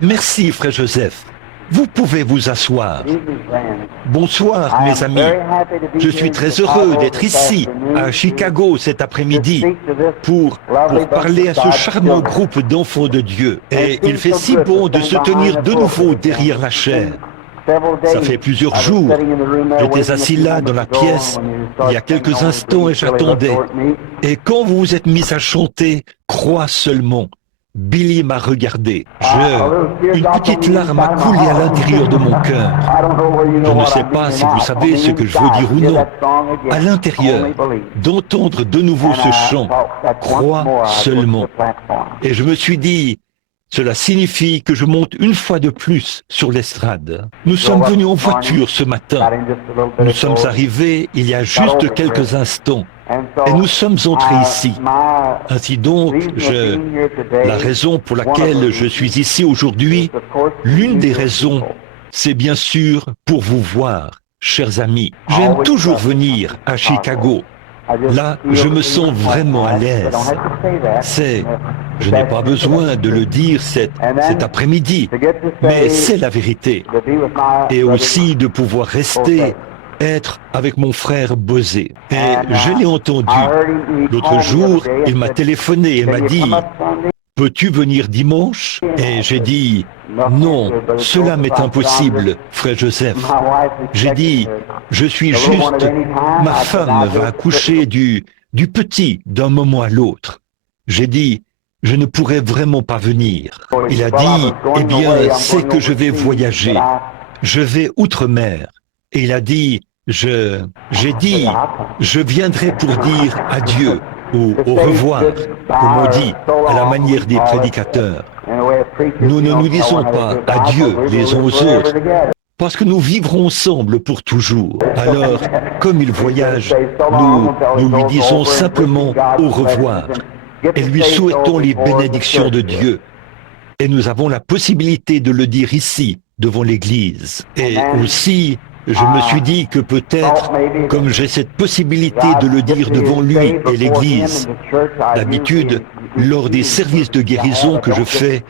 Merci, frère Joseph. Vous pouvez vous asseoir. Bonsoir, mes amis. Je suis très heureux d'être ici, à Chicago, cet après-midi, pour parler à ce charmant groupe d'enfants de Dieu. Et il fait si bon de se tenir de nouveau derrière la chaire. Ça fait plusieurs jours. J'étais assis là dans la pièce il y a quelques instants et j'attendais. Et quand vous vous êtes mis à chanter « Crois seulement », Billy m'a regardé. Une petite larme a coulé à l'intérieur de mon cœur. Je ne sais pas si vous savez ce que je veux dire ou non. À l'intérieur, d'entendre de nouveau ce chant « Crois seulement ». Et je me suis dit, cela signifie que je monte une fois de plus sur l'estrade. Nous sommes venus en voiture ce matin. Nous sommes arrivés il y a juste quelques instants. Et nous sommes entrés ici. Ainsi donc, la raison pour laquelle je suis ici aujourd'hui, l'une des raisons, c'est bien sûr pour vous voir, chers amis. J'aime toujours venir à Chicago. Là, je me sens vraiment à l'aise. Je n'ai pas besoin de le dire cet après-midi, mais c'est la vérité. Et aussi de pouvoir rester, être avec mon frère Bosé. Et je l'ai entendu. L'autre jour, il m'a téléphoné et m'a dit « Peux-tu venir dimanche ?» Et j'ai dit « Non, cela m'est impossible, frère Joseph. » J'ai dit « Je suis juste... Ma femme va accoucher du petit d'un moment à l'autre. » J'ai dit « Je ne pourrais vraiment pas venir. » Il a dit « Eh bien, c'est que je vais voyager. Je vais outre-mer. » Et il a dit, j'ai dit, je viendrai pour dire adieu ou au revoir, comme on dit, à la manière des prédicateurs. Nous ne nous disons pas adieu les uns aux autres, parce que nous vivrons ensemble pour toujours. Alors, comme il voyage, nous lui disons simplement au revoir et lui souhaitons les bénédictions de Dieu. Et nous avons la possibilité de le dire ici, devant l'Église. Et aussi, je me suis dit que peut-être, comme j'ai cette possibilité de le dire devant lui et l'Église, d'habitude, lors des services de guérison que je fais,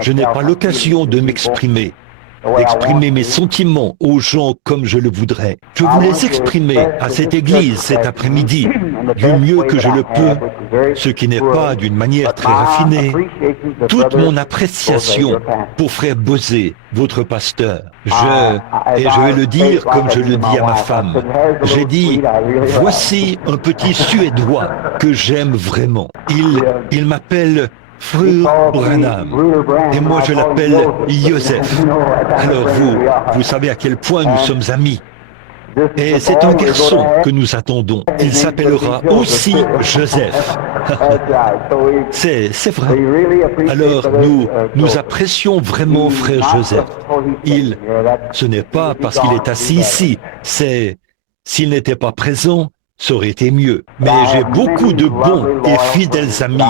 je n'ai pas l'occasion de m'exprimer, d'exprimer mes sentiments aux gens comme je le voudrais. Je voulais exprimer à cette Église cet après-midi, du mieux que je le peux, ce qui n'est pas d'une manière très raffinée, toute mon appréciation pour frère Bosé, votre pasteur. Et je vais le dire comme je le dis à ma femme. J'ai dit, voici un petit Suédois que j'aime vraiment. Il m'appelle Frère Branham, et moi je l'appelle Joseph. Alors vous savez à quel point nous sommes amis. Et c'est un garçon que nous attendons. Il s'appellera aussi Joseph. C'est vrai. Alors nous apprécions vraiment frère Joseph. Ce n'est pas parce qu'il est assis ici, s'il n'était pas présent, ça aurait été mieux. Mais j'ai beaucoup de bons et fidèles amis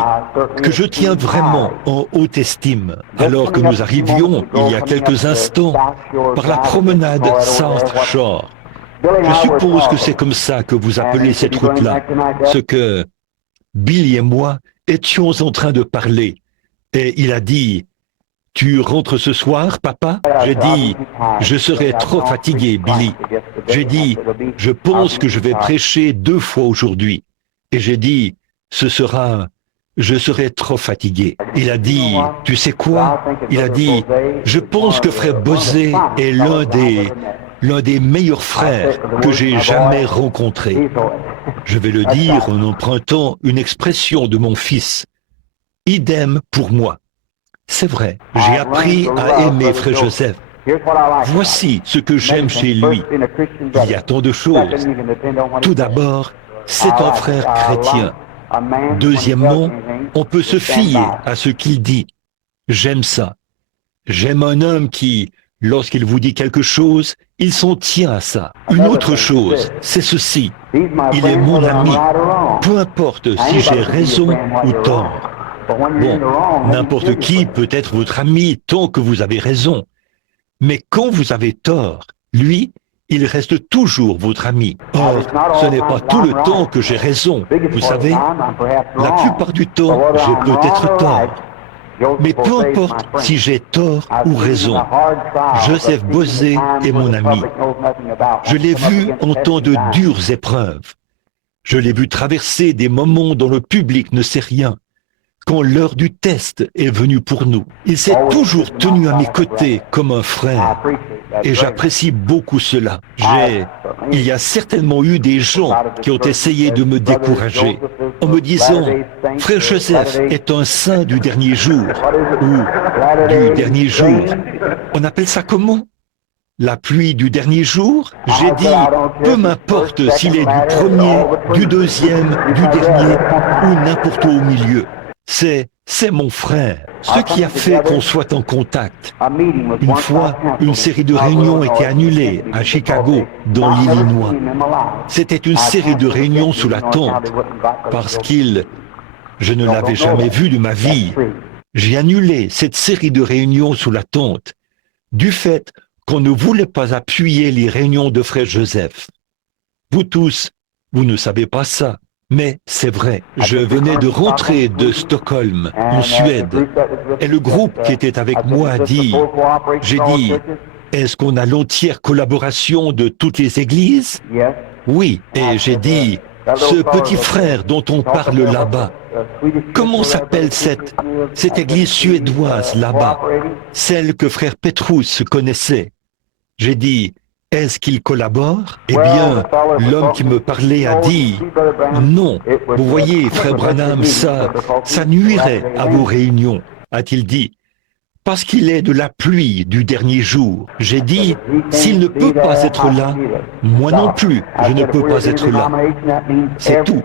que je tiens vraiment en haute estime. Alors que nous arrivions, il y a quelques instants, par la promenade South Shore. Je suppose que c'est comme ça que vous appelez cette route-là, ce que Billy et moi étions en train de parler. Et il a dit, « Tu rentres ce soir, papa ?» J'ai dit, « Je serai trop fatigué, Billy. » J'ai dit, « Je pense que je vais prêcher 2 fois aujourd'hui. » Et j'ai dit, « Je serai trop fatigué. » Il a dit, « Tu sais quoi ?» Il a dit, « Je pense que frère Bosé est l'un des meilleurs frères que j'ai jamais rencontrés. » Je vais le dire en empruntant une expression de mon fils. Idem pour moi. C'est vrai, j'ai appris à aimer frère Joseph. Voici ce que j'aime chez lui. Il y a tant de choses. Tout d'abord, c'est un frère chrétien. Deuxièmement, on peut se fier à ce qu'il dit. J'aime ça. J'aime un homme qui, lorsqu'il vous dit quelque chose, il s'en tient à ça. Une autre chose, c'est ceci. Il est mon ami. Peu importe si j'ai raison ou tort. Bon, n'importe qui peut être votre ami tant que vous avez raison. Mais quand vous avez tort, lui, il reste toujours votre ami. Or, ce n'est pas tout le temps que j'ai raison. Vous savez, la plupart du temps, j'ai peut-être tort. Mais peu importe si j'ai tort ou raison, Joseph Bosé est mon ami. Je l'ai vu en temps de dures épreuves. Je l'ai vu traverser des moments dont le public ne sait rien. Quand l'heure du test est venue pour nous, il s'est toujours tenu à mes côtés comme un frère. Et j'apprécie beaucoup cela. Il y a certainement eu des gens qui ont essayé de me décourager en me disant « Frère Joseph est un saint du dernier jour » ou « du dernier jour ». On appelle ça comment ? La pluie du dernier jour? J'ai dit, peu m'importe s'il est du premier, du deuxième, du dernier ou n'importe où au milieu. C'est mon frère, ce qui a fait qu'on soit en contact. Une fois, une série de réunions était annulée à Chicago, dans l'Illinois. C'était une série de réunions sous la tente, parce je ne l'avais jamais vu de ma vie. J'ai annulé cette série de réunions sous la tente, du fait qu'on ne voulait pas appuyer les réunions de Frère Joseph. Vous tous, vous ne savez pas ça. Mais c'est vrai, je venais de rentrer de Stockholm, en Suède, et le groupe qui était avec moi a dit, j'ai dit, est-ce qu'on a l'entière collaboration de toutes les églises? Oui, et j'ai dit, ce petit frère dont on parle là-bas, comment s'appelle cette église suédoise là-bas, celle que frère Petrus connaissait? J'ai dit, est-ce qu'il collabore? Eh bien, l'homme qui me parlait a dit, non, vous voyez, frère Branham, ça nuirait à vos réunions, a-t-il dit, parce qu'il est de la pluie du dernier jour. J'ai dit, s'il ne peut pas être là, moi non plus, je ne peux pas être là. C'est tout.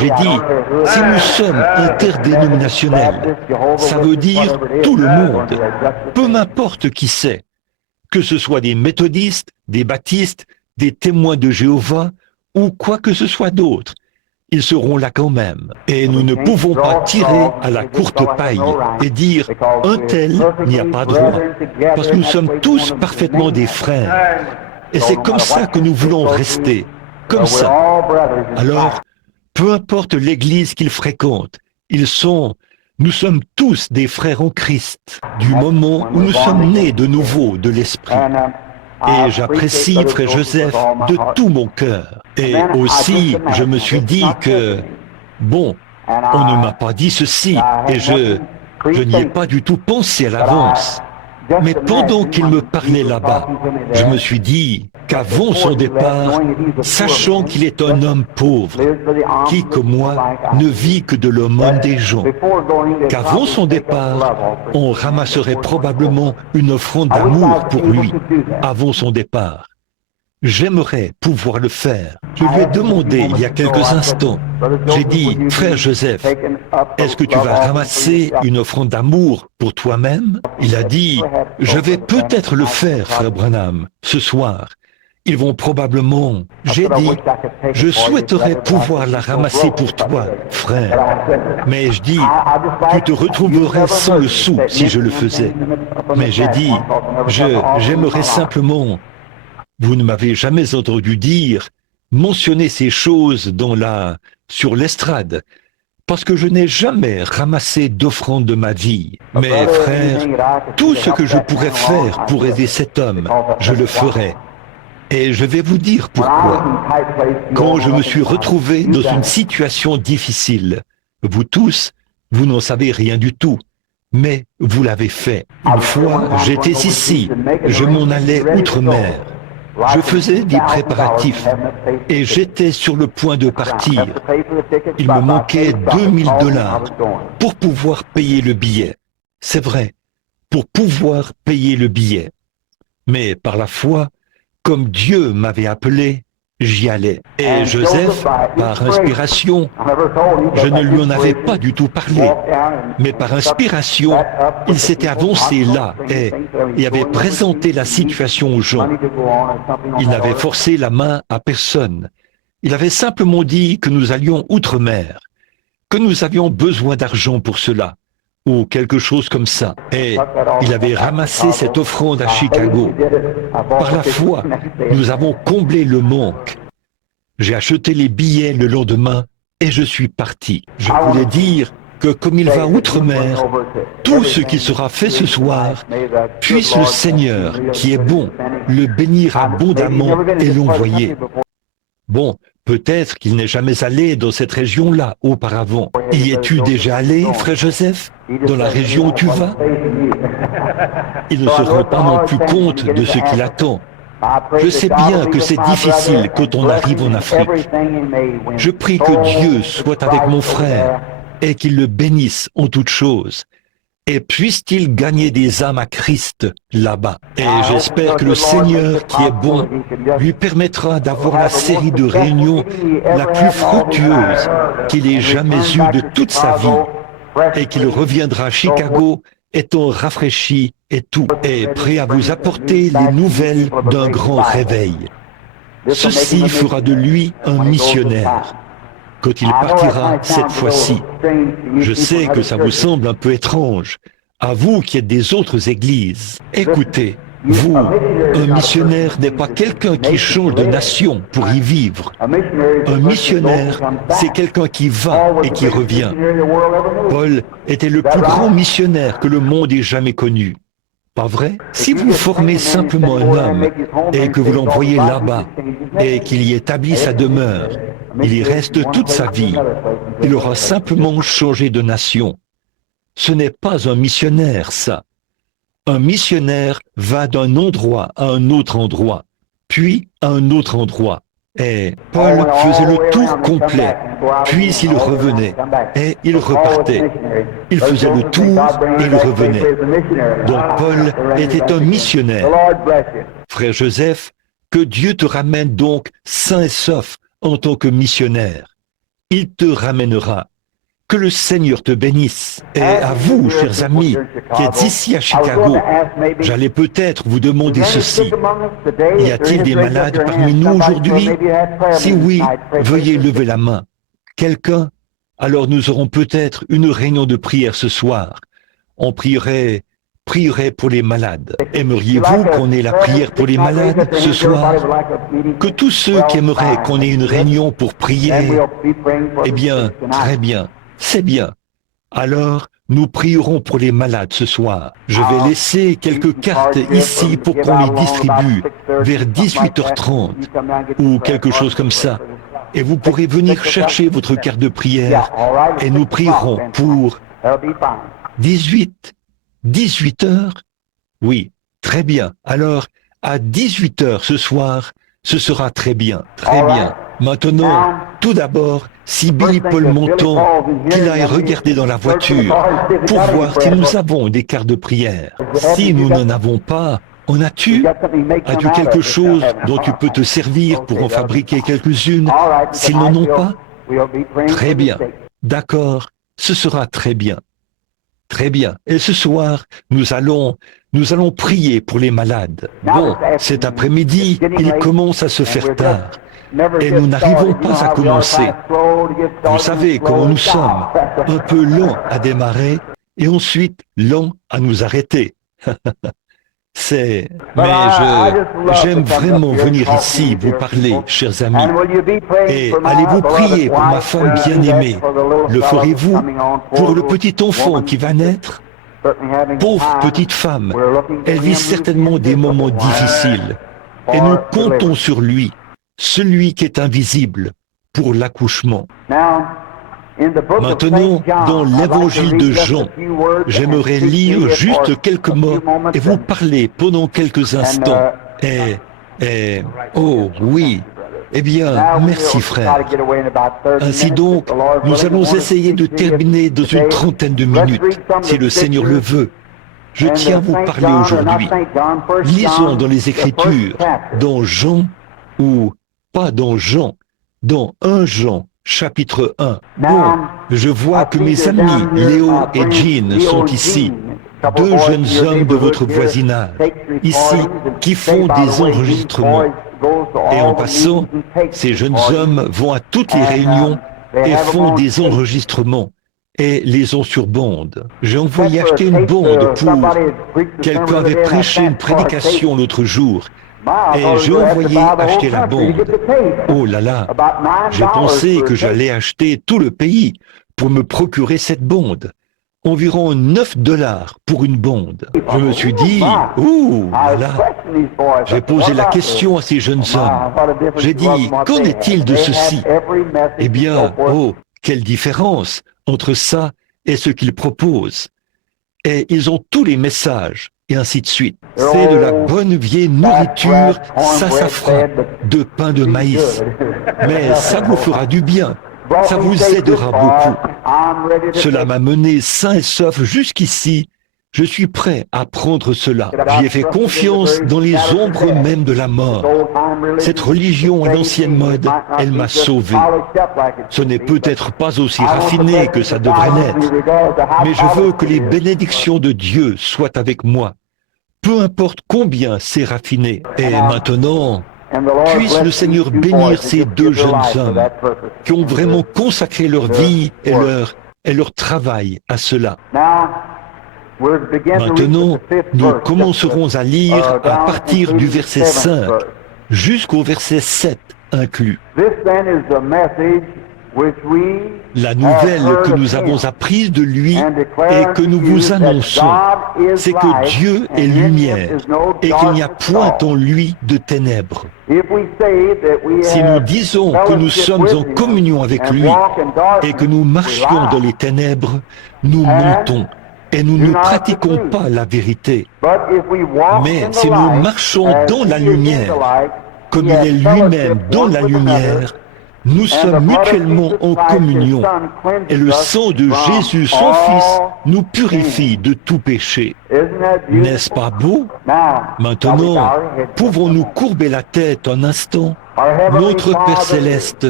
J'ai dit, si nous sommes interdénominationnels, ça veut dire tout le monde, peu m'importe qui c'est. Que ce soit des méthodistes, des baptistes, des témoins de Jéhovah ou quoi que ce soit d'autre, ils seront là quand même. Et nous ne pouvons pas tirer à la courte paille et dire « un tel n'y a pas droit », parce que nous sommes tous parfaitement des frères. Et c'est comme ça que nous voulons rester, comme ça. Alors, peu importe l'église qu'ils fréquentent, nous sommes tous des frères en Christ, du moment où nous sommes nés de nouveau de l'Esprit. Et j'apprécie frère Joseph de tout mon cœur. Et aussi, je me suis dit que, bon, on ne m'a pas dit ceci, et je n'y ai pas du tout pensé à l'avance. Mais pendant qu'il me parlait là-bas, je me suis dit qu'avant son départ, sachant qu'il est un homme pauvre, qui, comme moi, ne vit que de l'aumône des gens, qu'avant son départ, on ramasserait probablement une offrande d'amour pour lui, avant son départ. J'aimerais pouvoir le faire. Je lui ai demandé il y a quelques instants, j'ai dit, frère Joseph, est-ce que tu vas ramasser une offrande d'amour pour toi-même? Il a dit, je vais peut-être le faire, frère Branham, ce soir. Ils vont probablement... J'ai dit, je souhaiterais pouvoir la ramasser pour toi, frère. Mais je dis, tu te retrouverais sans le sou si je le faisais. Mais j'ai dit, j'aimerais simplement... Vous ne m'avez jamais entendu mentionner ces choses sur l'estrade, parce que je n'ai jamais ramassé d'offrande de ma vie. Mais frère, tout ce que je pourrais faire pour aider cet homme, je le ferai. Et je vais vous dire pourquoi. Quand je me suis retrouvé dans une situation difficile, vous tous, vous n'en savez rien du tout, mais vous l'avez fait. Une fois, j'étais ici, je m'en allais outre-mer. Je faisais des préparatifs et j'étais sur le point de partir. Il me manquait $2000 pour pouvoir payer le billet. C'est vrai, pour pouvoir payer le billet. Mais par la foi, comme Dieu m'avait appelé, j'y allais. Et Joseph, par inspiration, je ne lui en avais pas du tout parlé, mais par inspiration, il s'était avancé là et avait présenté la situation aux gens. Il n'avait forcé la main à personne. Il avait simplement dit que nous allions outre-mer, que nous avions besoin d'argent pour cela, ou quelque chose comme ça. Et il avait ramassé cette offrande à Chicago. Par la foi, nous avons comblé le manque. J'ai acheté les billets le lendemain et je suis parti. Je voulais dire, que comme il va outre-mer, tout ce qui sera fait ce soir, puisse le Seigneur, qui est bon, le bénir abondamment et l'envoyer. Bon, peut-être qu'il n'est jamais allé dans cette région-là auparavant. Y es-tu déjà allé, frère Joseph, dans la région où tu vas? Il ne se rend pas non plus compte de ce qu'il attend. Je sais bien que c'est difficile quand on arrive en Afrique. Je prie que Dieu soit avec mon frère et qu'il le bénisse en toutes choses. Et puisse-t-il gagner des âmes à Christ là-bas. Et j'espère que le Seigneur, qui est bon, lui permettra d'avoir la série de réunions la plus fructueuse qu'il ait jamais eue de toute sa vie, et qu'il reviendra à Chicago étant rafraîchi et tout, et prêt à vous apporter les nouvelles d'un grand réveil. Ceci fera de lui un missionnaire. Quand il partira cette fois-ci, je sais que ça vous semble un peu étrange, à vous qui êtes des autres églises. Écoutez, vous, un missionnaire n'est pas quelqu'un qui change de nation pour y vivre. Un missionnaire, c'est quelqu'un qui va et qui revient. Paul était le plus grand missionnaire que le monde ait jamais connu. Pas vrai? Si vous formez simplement un homme et que vous l'envoyez là-bas et qu'il y établit sa demeure, il y reste toute sa vie. Il aura simplement changé de nation. Ce n'est pas un missionnaire, ça. Un missionnaire va d'un endroit à un autre endroit, puis à un autre endroit. Et Paul faisait le tour complet, puis il revenait, et il repartait. Il faisait le tour et il revenait. Donc Paul était un missionnaire. Frère Joseph, que Dieu te ramène donc sain et sauf en tant que missionnaire. Il te ramènera. Que le Seigneur te bénisse. Et à vous, chers amis, qui êtes ici à Chicago, j'allais peut-être vous demander ceci. Y a-t-il des malades parmi nous aujourd'hui? Si oui, veuillez lever la main. Quelqu'un? Alors nous aurons peut-être une réunion de prière ce soir. On prierait pour les malades. Aimeriez-vous qu'on ait la prière pour les malades ce soir? Que tous ceux qui aimeraient qu'on ait une réunion pour prier, eh bien, très bien. C'est bien. Alors, nous prierons pour les malades ce soir. Je vais laisser quelques cartes ici pour qu'on les distribue vers 18h30 ou quelque chose comme ça. Et vous pourrez venir chercher votre carte de prière et nous prierons pour 18 heures? Oui, très bien. Alors, à 18 heures ce soir, ce sera très bien, très bien. Maintenant, tout d'abord, si Billy Paul m'entend, qu'il aille regarder dans la voiture pour voir si nous avons des cartes de prière. Si nous n'en avons pas, en as-tu? As-tu quelque chose dont tu peux te servir pour en fabriquer quelques-unes? S'ils n'en ont pas? Très bien. D'accord, ce sera très bien. Très bien. Et ce soir, nous allons prier pour les malades. Bon, cet après-midi, il commence à se faire tard. Et nous n'arrivons pas à commencer. Vous savez comment nous sommes, un peu lents à démarrer et ensuite lents à nous arrêter. Mais j'aime vraiment venir ici vous parler, chers amis. Et allez-vous prier pour ma femme bien-aimée? Le ferez-vous pour le petit enfant qui va naître? Pauvre petite femme, elle vit certainement des moments difficiles. Et nous comptons sur lui, celui qui est invisible, pour l'accouchement. Maintenant, dans l'évangile de Jean, j'aimerais lire juste quelques mots et vous parler pendant quelques instants. Oh oui, eh bien, merci frère. Ainsi donc, nous allons essayer de terminer dans une trentaine de minutes, si le Seigneur le veut. Je tiens à vous parler aujourd'hui. Lisons dans les Écritures, dans Jean, ou pas dans Jean, dans 1 Jean, chapitre 1. Bon, je vois que mes amis Léo et Jean sont ici, deux jeunes hommes de votre voisinage, ici, qui font des enregistrements. Et en passant, ces jeunes hommes vont à toutes les réunions et font des enregistrements et les ont sur bande. J'ai envoyé acheter une bande pour... Quelqu'un avait prêché une prédication l'autre jour et j'ai envoyé acheter la bande. Oh là là, j'ai pensé que j'allais acheter tout le pays pour me procurer cette bonde. Environ $9 pour une bonde. Je me suis dit, ouh, voilà. J'ai posé la question à ces jeunes hommes. J'ai dit, qu'en est-il de ceci? Eh bien, oh, quelle différence entre ça et ce qu'ils proposent. Et ils ont tous les messages, et ainsi de suite. C'est de la bonne vieille nourriture sassafras, de pain de maïs. Mais ça vous fera du bien. Ça vous aidera beaucoup. Cela m'a mené sain et sauf jusqu'ici. Je suis prêt à prendre cela. J'y ai fait confiance dans les ombres même de la mort. Cette religion à l'ancienne mode, elle m'a sauvé. Ce n'est peut-être pas aussi raffiné que ça devrait l'être, mais je veux que les bénédictions de Dieu soient avec moi. Peu importe combien c'est raffiné. Et maintenant, puisse le Seigneur bénir ces deux jeunes hommes qui ont vraiment consacré leur vie et leur travail à cela. Maintenant, nous commencerons à lire à partir du verset 5 jusqu'au verset 7 inclus. La nouvelle que nous avons apprise de lui et que nous vous annonçons, c'est que Dieu est lumière et qu'il n'y a point en lui de ténèbres. Si nous disons que nous sommes en communion avec lui et que nous marchions dans les ténèbres, nous mentons et nous ne pratiquons pas la vérité. Mais si nous marchons dans la lumière, comme il est lui-même dans la lumière, nous sommes mutuellement en communion et le sang de Jésus, son Fils, nous purifie de tout péché. N'est-ce pas beau? Maintenant, pouvons-nous courber la tête un instant? Notre Père Céleste,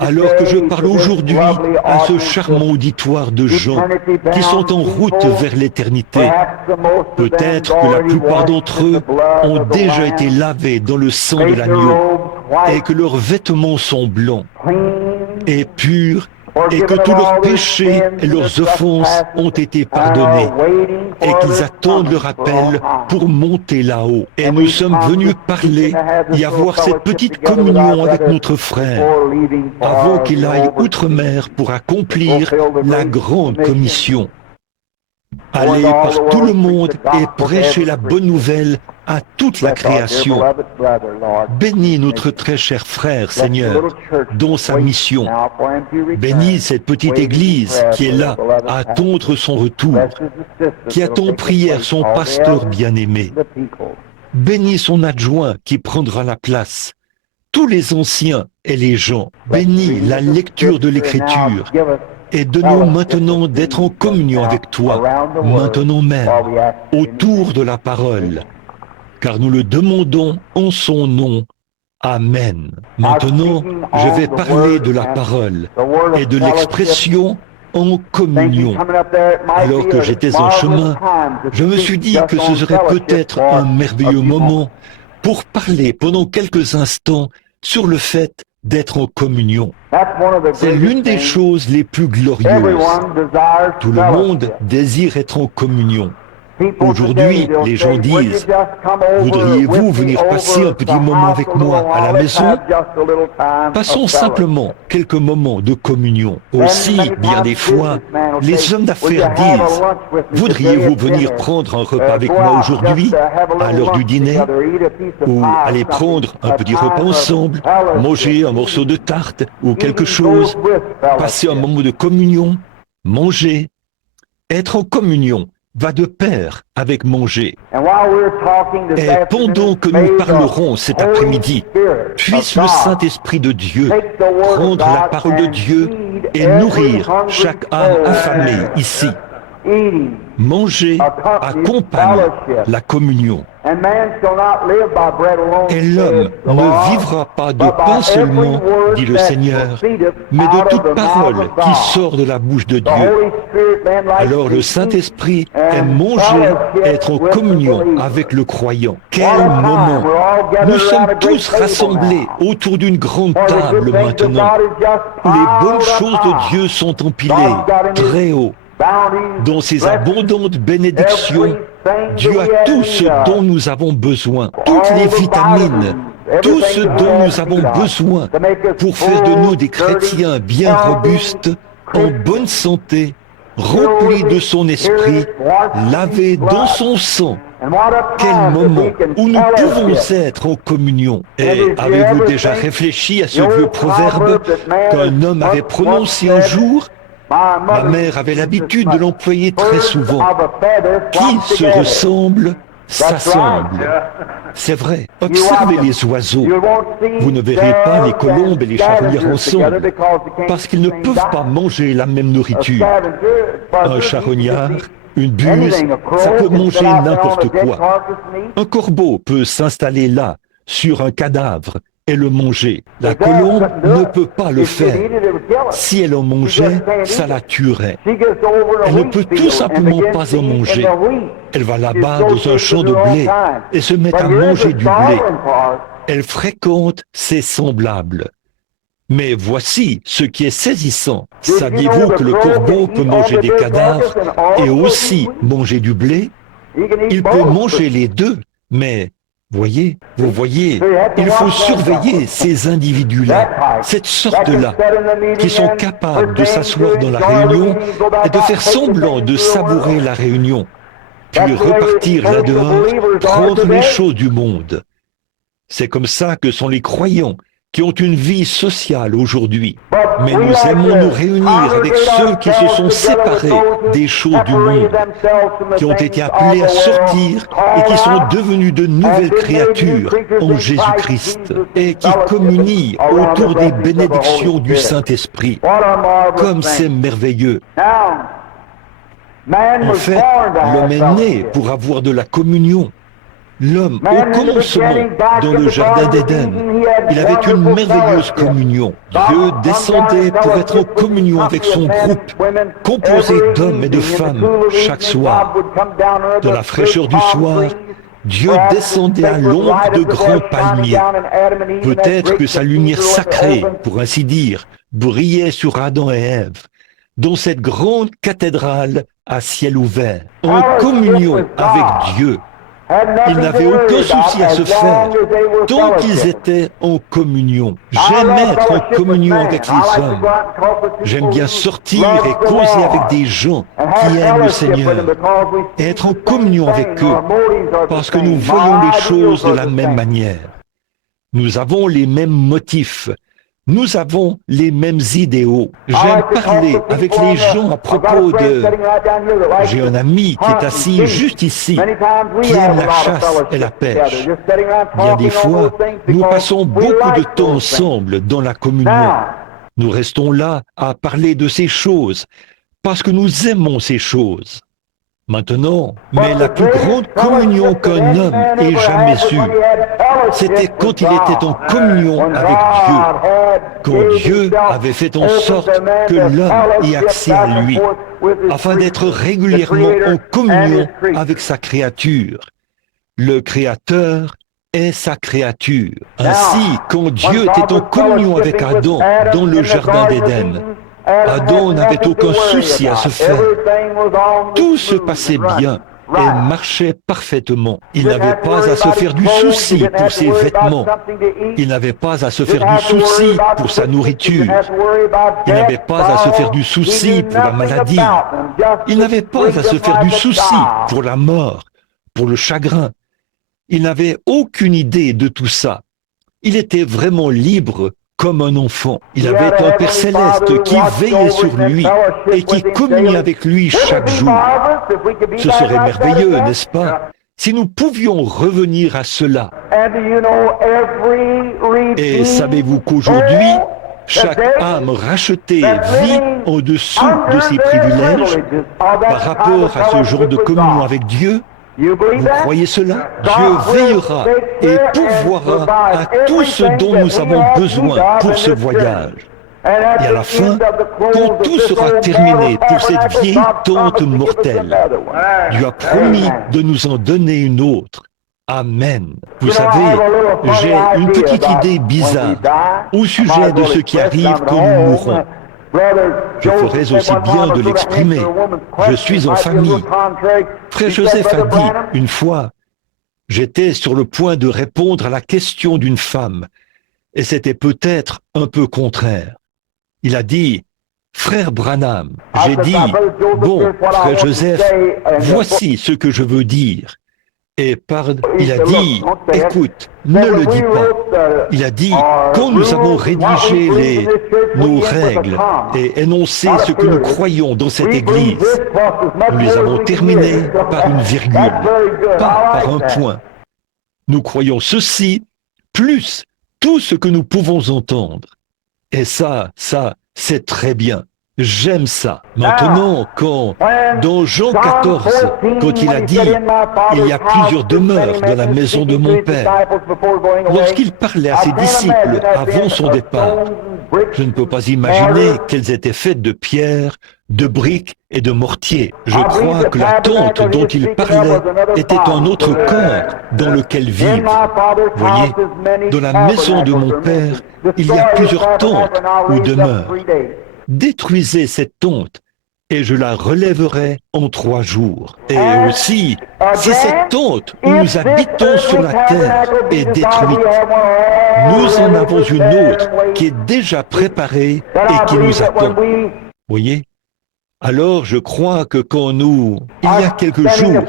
alors que je parle aujourd'hui à ce charmant auditoire de gens qui sont en route vers l'éternité, peut-être que la plupart d'entre eux ont déjà été lavés dans le sang de l'agneau et que leurs vêtements sont blancs et purs et que tous leurs péchés et leurs offenses ont été pardonnés et qu'ils attendent le rappel pour monter là-haut. Et nous sommes venus parler et avoir cette petite communion avec notre frère avant qu'il aille outre-mer pour accomplir la grande commission. Allez par tout le monde et prêchez la bonne nouvelle à toute la création. Bénis notre très cher frère, Seigneur, dans sa mission. Bénis cette petite église qui est là à attendre son retour, qui attend en prière son pasteur bien-aimé. Bénis son adjoint qui prendra la place, tous les anciens et les gens. Bénis la lecture de l'Écriture. Et donne-nous maintenant d'être en communion avec toi, maintenant même, autour de la parole, car nous le demandons en son nom. Amen. Maintenant, je vais parler de la parole et de l'expression en communion. Alors que j'étais en chemin, je me suis dit que ce serait peut-être un merveilleux moment pour parler pendant quelques instants sur le fait d'être en communion. C'est l'une des choses les plus glorieuses. Tout le monde désire être en communion. Aujourd'hui, les gens disent, voudriez-vous venir passer un petit moment avec moi à la maison? Passons simplement quelques moments de communion. Aussi, bien des fois, les hommes d'affaires disent, voudriez-vous venir prendre un repas avec moi aujourd'hui, à l'heure du dîner? Ou aller prendre un petit repas ensemble, manger un morceau de tarte ou quelque chose, passer un moment de communion, manger, être en communion va de pair avec manger. Et pendant que nous parlerons cet après-midi, puisse le Saint-Esprit de Dieu prendre la parole de Dieu et nourrir chaque âme affamée ici. Manger accompagne la communion. Et l'homme ne vivra pas de pain seulement, dit le Seigneur, mais de toute parole qui sort de la bouche de Dieu. Alors le Saint-Esprit aime manger, être en communion avec le croyant. Quel moment! Nous sommes tous rassemblés autour d'une grande table maintenant, où les bonnes choses de Dieu sont empilées très haut. Dans ces abondantes bénédictions, Dieu a tout ce dont nous avons besoin, toutes les vitamines, tout ce dont nous avons besoin pour faire de nous des chrétiens bien robustes, en bonne santé, rempli de son esprit, lavé dans son sang. Quel moment où nous pouvons être en communion. Et avez-vous déjà réfléchi à ce vieux proverbe qu'un homme avait prononcé un jour? Ma mère avait l'habitude de l'employer très souvent. Qui se ressemble s'assemble. C'est vrai, observez les oiseaux. Vous ne verrez pas les colombes et les charognards ensemble, parce qu'ils ne peuvent pas manger la même nourriture. Un charognard, une buse, ça peut manger n'importe quoi. Un corbeau peut s'installer là, sur un cadavre, et le manger. La colombe ne peut pas le faire. Si elle en mangeait, ça la tuerait. Elle ne peut tout simplement pas en manger. Elle va là-bas dans un champ de blé et se met à manger du blé. Elle fréquente ses semblables. Mais voici ce qui est saisissant. Saviez-vous que le corbeau peut manger des cadavres et aussi manger du blé? Il peut manger les deux, mais vous voyez, il faut surveiller ces individus-là, cette sorte-là, qui sont capables de s'asseoir dans la réunion et de faire semblant de savourer la réunion, puis repartir là-dehors, prendre les choses du monde. C'est comme ça que sont les croyants qui ont une vie sociale aujourd'hui. Mais nous aimons nous réunir avec ceux qui se sont séparés des choses du monde, qui ont été appelés à sortir et qui sont devenus de nouvelles créatures en Jésus-Christ et qui communient autour des bénédictions du Saint-Esprit. Comme c'est merveilleux! En fait, l'homme est né pour avoir de la communion. L'homme, au commencement, dans le jardin d'Éden, il avait une merveilleuse communion. Dieu descendait pour être en communion avec son groupe, composé d'hommes et de femmes, chaque soir. Dans la fraîcheur du soir, Dieu descendait à l'ombre de grands palmiers. Peut-être que sa lumière sacrée, pour ainsi dire, brillait sur Adam et Ève, dans cette grande cathédrale à ciel ouvert, en communion avec Dieu. Ils n'avaient aucun souci à se faire tant qu'ils étaient en communion. J'aime être en communion avec les hommes. J'aime bien sortir et causer avec des gens qui aiment le Seigneur et être en communion avec eux parce que nous voyons les choses de la même manière. Nous avons les mêmes motifs. Nous avons les mêmes idéaux. J'aime parler avec les gens à propos de... J'ai un ami qui est assis juste ici, qui aime la chasse et la pêche. Bien des fois, nous passons beaucoup de temps ensemble dans la communion. Nous restons là à parler de ces choses, parce que nous aimons ces choses. Maintenant, mais la plus grande communion qu'un homme ait jamais eue, c'était quand il était en communion avec Dieu, quand Dieu avait fait en sorte que l'homme ait accès à lui, afin d'être régulièrement en communion avec sa créature. Le Créateur est sa créature. Ainsi, quand Dieu était en communion avec Adam dans le jardin d'Éden, Adam n'avait aucun souci à se faire. Tout se passait bien et marchait parfaitement. Il n'avait pas à se faire du souci pour ses vêtements. Il n'avait pas à se faire du souci pour sa nourriture. Il n'avait pas à se faire du souci pour la maladie. Il n'avait pas à se faire du souci pour la mort, pour le chagrin. Il n'avait aucune idée de tout ça. Il était vraiment libre comme un enfant. Il avait un Père céleste qui veillait sur lui et qui communiait avec lui chaque jour. Ce serait merveilleux, n'est-ce pas, si nous pouvions revenir à cela. Et savez-vous qu'aujourd'hui, chaque âme rachetée vit au-dessous de ses privilèges par rapport à ce genre de communion avec Dieu? Vous croyez cela? Dieu veillera et pourvoira à tout ce dont nous avons besoin pour ce voyage. Et à la fin, quand tout sera terminé pour cette vieille tente mortelle, Dieu a promis de nous en donner une autre. Amen. Vous savez, j'ai une petite idée bizarre au sujet de ce qui arrive quand nous mourrons. Je ferais aussi bien de l'exprimer. Je suis en famille. Frère Joseph a dit une fois, j'étais sur le point de répondre à la question d'une femme, et c'était peut-être un peu contraire. Il a dit, Frère Branham, j'ai dit, bon, frère Joseph, voici ce que je veux dire. Et il a dit, écoute, ne le dis pas. Il a dit, quand nous avons rédigé nos règles et énoncé ce que nous croyons dans cette Église, nous les avons terminées par une virgule, pas par un point. Nous croyons ceci, plus tout ce que nous pouvons entendre. Et ça, c'est très bien. J'aime ça. Maintenant, dans Jean 14, quand il a dit « Il y a plusieurs demeures dans la maison de mon Père », lorsqu'il parlait à ses disciples avant son départ, je ne peux pas imaginer qu'elles étaient faites de pierre, de briques et de mortier. Je crois que la tente dont il parlait était un autre corps dans lequel vivre. Voyez, dans la maison de mon Père, il y a plusieurs tentes ou demeures. Détruisez cette tente et je la relèverai en 3 jours. Et aussi, si cette tente où nous habitons sur la terre est détruite, nous en avons une autre qui est déjà préparée et qui nous attend. Voyez? Alors je crois que il y a quelques jours,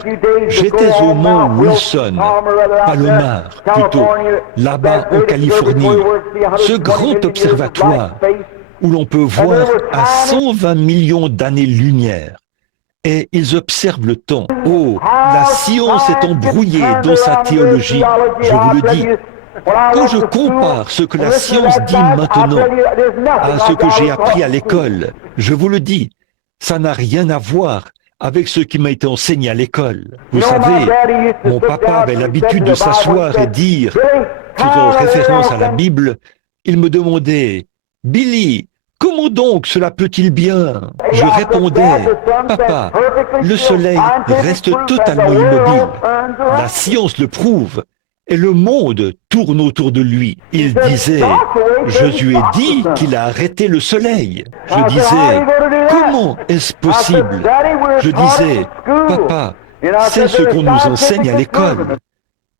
j'étais au mont Wilson, Palomar plutôt, là-bas en Californie, ce grand observatoire où l'on peut voir à 120 millions d'années-lumière. Et ils observent le temps. Oh, la science est embrouillée dans sa théologie, je vous le dis. Quand je compare ce que la science dit maintenant à ce que j'ai appris à l'école, je vous le dis, ça n'a rien à voir avec ce qui m'a été enseigné à l'école. Vous savez, mon papa avait l'habitude de s'asseoir et dire, faisant référence à la Bible, il me demandait, « Billy, comment donc cela peut-il bien ?» Je répondais, « Papa, le soleil reste totalement immobile. La science le prouve. Et le monde tourne autour de lui. » Il disait, « Jésus a dit qu'il a arrêté le soleil. » Je disais, « Comment est-ce possible ?» Je disais, « Papa, c'est ce qu'on nous enseigne à l'école. »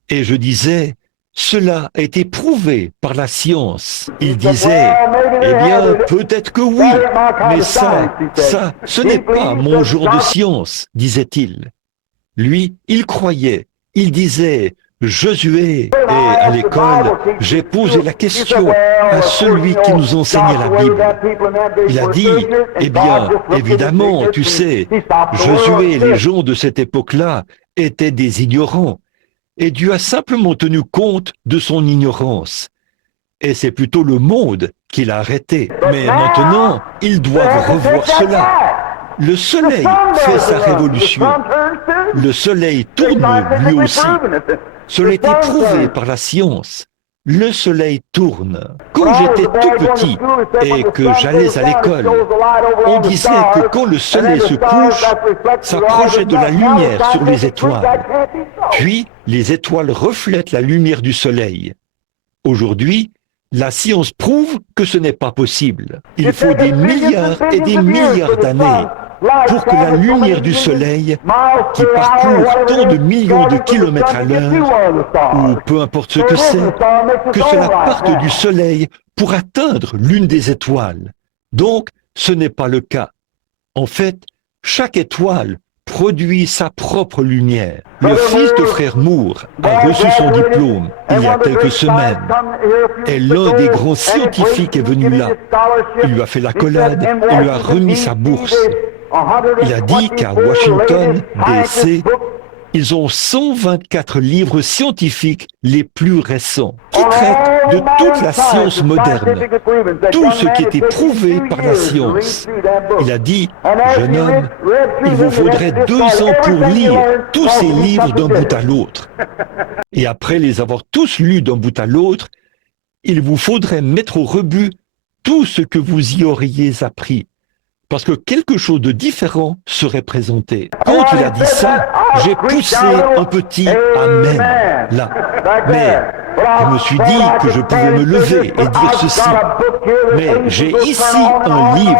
Et je disais, « Cela a été prouvé par la science. » Il disait, « Eh bien, peut-être que oui, mais ça, ce n'est pas mon genre de science, disait-il. » Lui, il croyait. Il disait, Josué, et à l'école, j'ai posé la question à celui qui nous enseignait la Bible. Il a dit, eh bien, évidemment, tu sais, Josué et les gens de cette époque-là étaient des ignorants, et Dieu a simplement tenu compte de son ignorance. Et c'est plutôt le monde qu'il a arrêté. Mais maintenant, ils doivent revoir cela. Le soleil fait sa révolution. Le soleil tourne lui aussi. Cela est prouvé par la science. Le soleil tourne. Quand j'étais tout petit et que j'allais à l'école, on disait que quand le soleil se couche, ça projette de la lumière sur les étoiles. Puis, les étoiles reflètent la lumière du soleil. Aujourd'hui, la science prouve que ce n'est pas possible. Il faut des milliards et des milliards d'années pour que la lumière du soleil, qui parcourt tant de millions de kilomètres à l'heure, ou peu importe ce que c'est, que cela parte du soleil pour atteindre l'une des étoiles. Donc, ce n'est pas le cas. En fait, chaque étoile produit sa propre lumière. Le fils de frère Moore a reçu son diplôme il y a quelques semaines. Et l'un des grands scientifiques est venu là. Il lui a fait l'accolade et lui a remis sa bourse. Il a dit qu'à Washington, D.C., ils ont 124 livres scientifiques les plus récents qui traitent de toute la science moderne, tout ce qui était prouvé par la science. Il a dit, jeune homme, il vous faudrait 2 ans pour lire tous ces livres d'un bout à l'autre. Et après les avoir tous lus d'un bout à l'autre, il vous faudrait mettre au rebut tout ce que vous y auriez appris. Parce que quelque chose de différent serait présenté. Quand il a dit ça, j'ai poussé un petit « Amen » là. Mais je me suis dit que je pouvais me lever et dire ceci. Mais j'ai ici un livre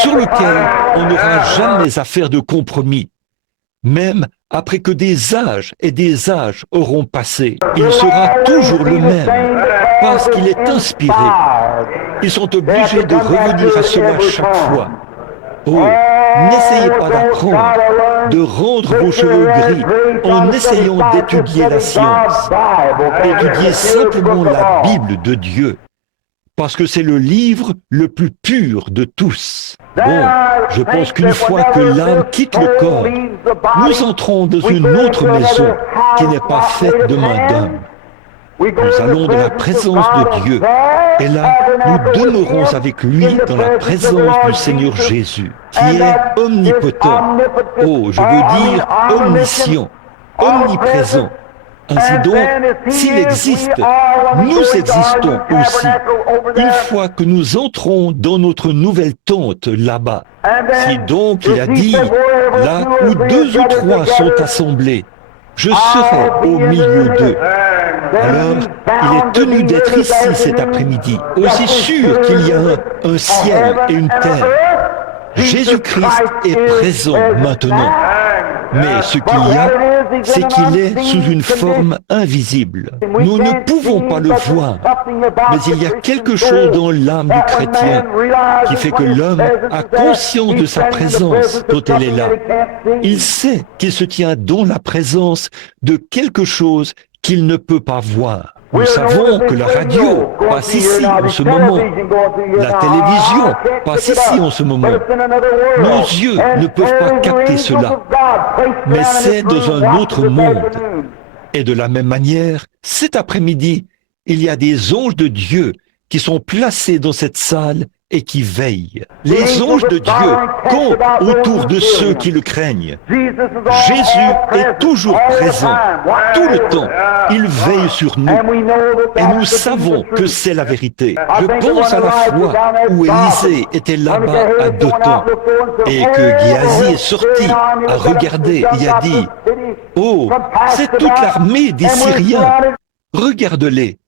sur lequel on n'aura jamais à faire de compromis. Même après que des âges et des âges auront passé, il sera toujours le même. parce qu'il est inspiré. Ils sont obligés de revenir à cela chaque fois. Oh, n'essayez pas d'apprendre, de rendre vos cheveux gris en essayant d'étudier la science. Étudiez simplement la Bible de Dieu, parce que c'est le livre le plus pur de tous. Bon, je pense qu'une fois que l'âme quitte le corps, nous entrons dans une autre maison qui n'est pas faite de main d'homme. Nous allons dans la présence de Dieu, et là, nous demeurons avec lui dans la présence du Seigneur Jésus, qui est omnipotent. Oh, je veux dire omniscient, omniprésent. Ainsi donc, s'il existe, nous existons aussi. Une fois que nous entrons dans notre nouvelle tente là-bas. Si donc il a dit, là où 2 ou 3 sont assemblés, je serai au milieu d'eux. Alors, il est tenu d'être ici cet après-midi, aussi sûr qu'il y a un ciel et une terre. Jésus-Christ est présent maintenant. Mais ce qu'il y a, c'est qu'il est sous une forme invisible. Nous ne pouvons pas le voir, mais il y a quelque chose dans l'âme du chrétien qui fait que l'homme a conscience de sa présence quand elle est là. Il sait qu'il se tient dans la présence de quelque chose qu'il ne peut pas voir. Nous savons que la radio passe ici en ce moment. La télévision passe ici en ce moment. Nos yeux ne peuvent pas capter cela. Mais c'est dans un autre monde. Et de la même manière, cet après-midi, il y a des anges de Dieu qui sont placés dans cette salle et qui veillent. Les anges de Dieu comptent autour de ceux qui le craignent. Jésus est toujours présent, tout le temps. Il veille sur nous. Et nous savons que c'est la vérité. Je pense à la fois où Élisée était là-bas à Dothan et que Géasi est sorti à regarder et a dit « Oh, c'est toute l'armée des Syriens. Regarde-les.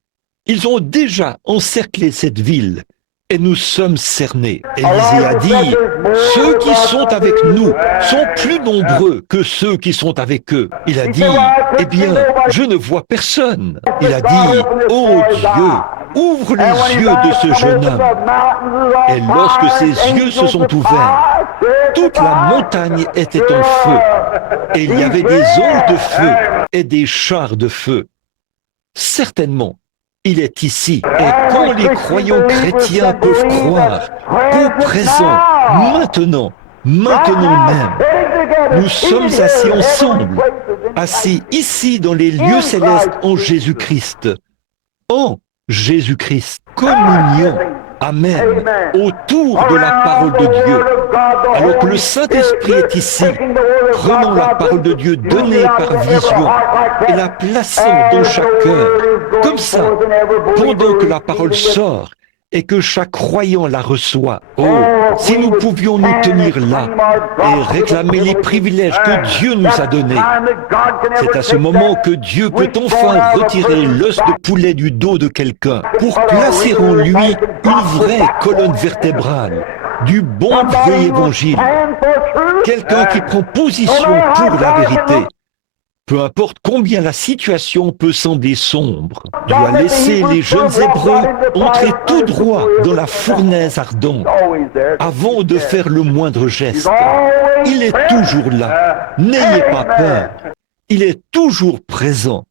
Ils ont déjà encerclé cette ville. » Et nous sommes cernés. Élisée a dit, ceux qui sont avec nous sont plus nombreux que ceux qui sont avec eux. Il a dit, eh bien, je ne vois personne. Il a dit, oh Dieu, ouvre les yeux de ce jeune homme. Et lorsque ses yeux se sont ouverts, toute la montagne était en feu. Et il y avait des anges de feu et des chars de feu. Certainement, il est ici. Et quand les croyants chrétiens peuvent croire qu'au présent, maintenant même, nous sommes assis ensemble, assis ici dans les lieux célestes en Jésus-Christ. En Jésus-Christ. Communion. Amen. Autour de la parole de Dieu. Alors que le Saint-Esprit est ici, prenant la parole de Dieu donnée par vision et la plaçant dans chaque cœur. Comme ça, pendant que la parole sort et que chaque croyant la reçoit. Oh, si nous pouvions nous tenir là et réclamer les privilèges que Dieu nous a donnés. C'est à ce moment que Dieu peut enfin retirer l'os de poulet du dos de quelqu'un pour placer en lui une vraie colonne vertébrale du bon vrai évangile. Quelqu'un qui prend position pour la vérité. Peu importe combien la situation peut sembler sombre, Dieu a laissé les jeunes Hébreux entrer tout droit dans la fournaise ardente avant de faire le moindre geste. Il est toujours là. N'ayez pas peur. Il est toujours présent.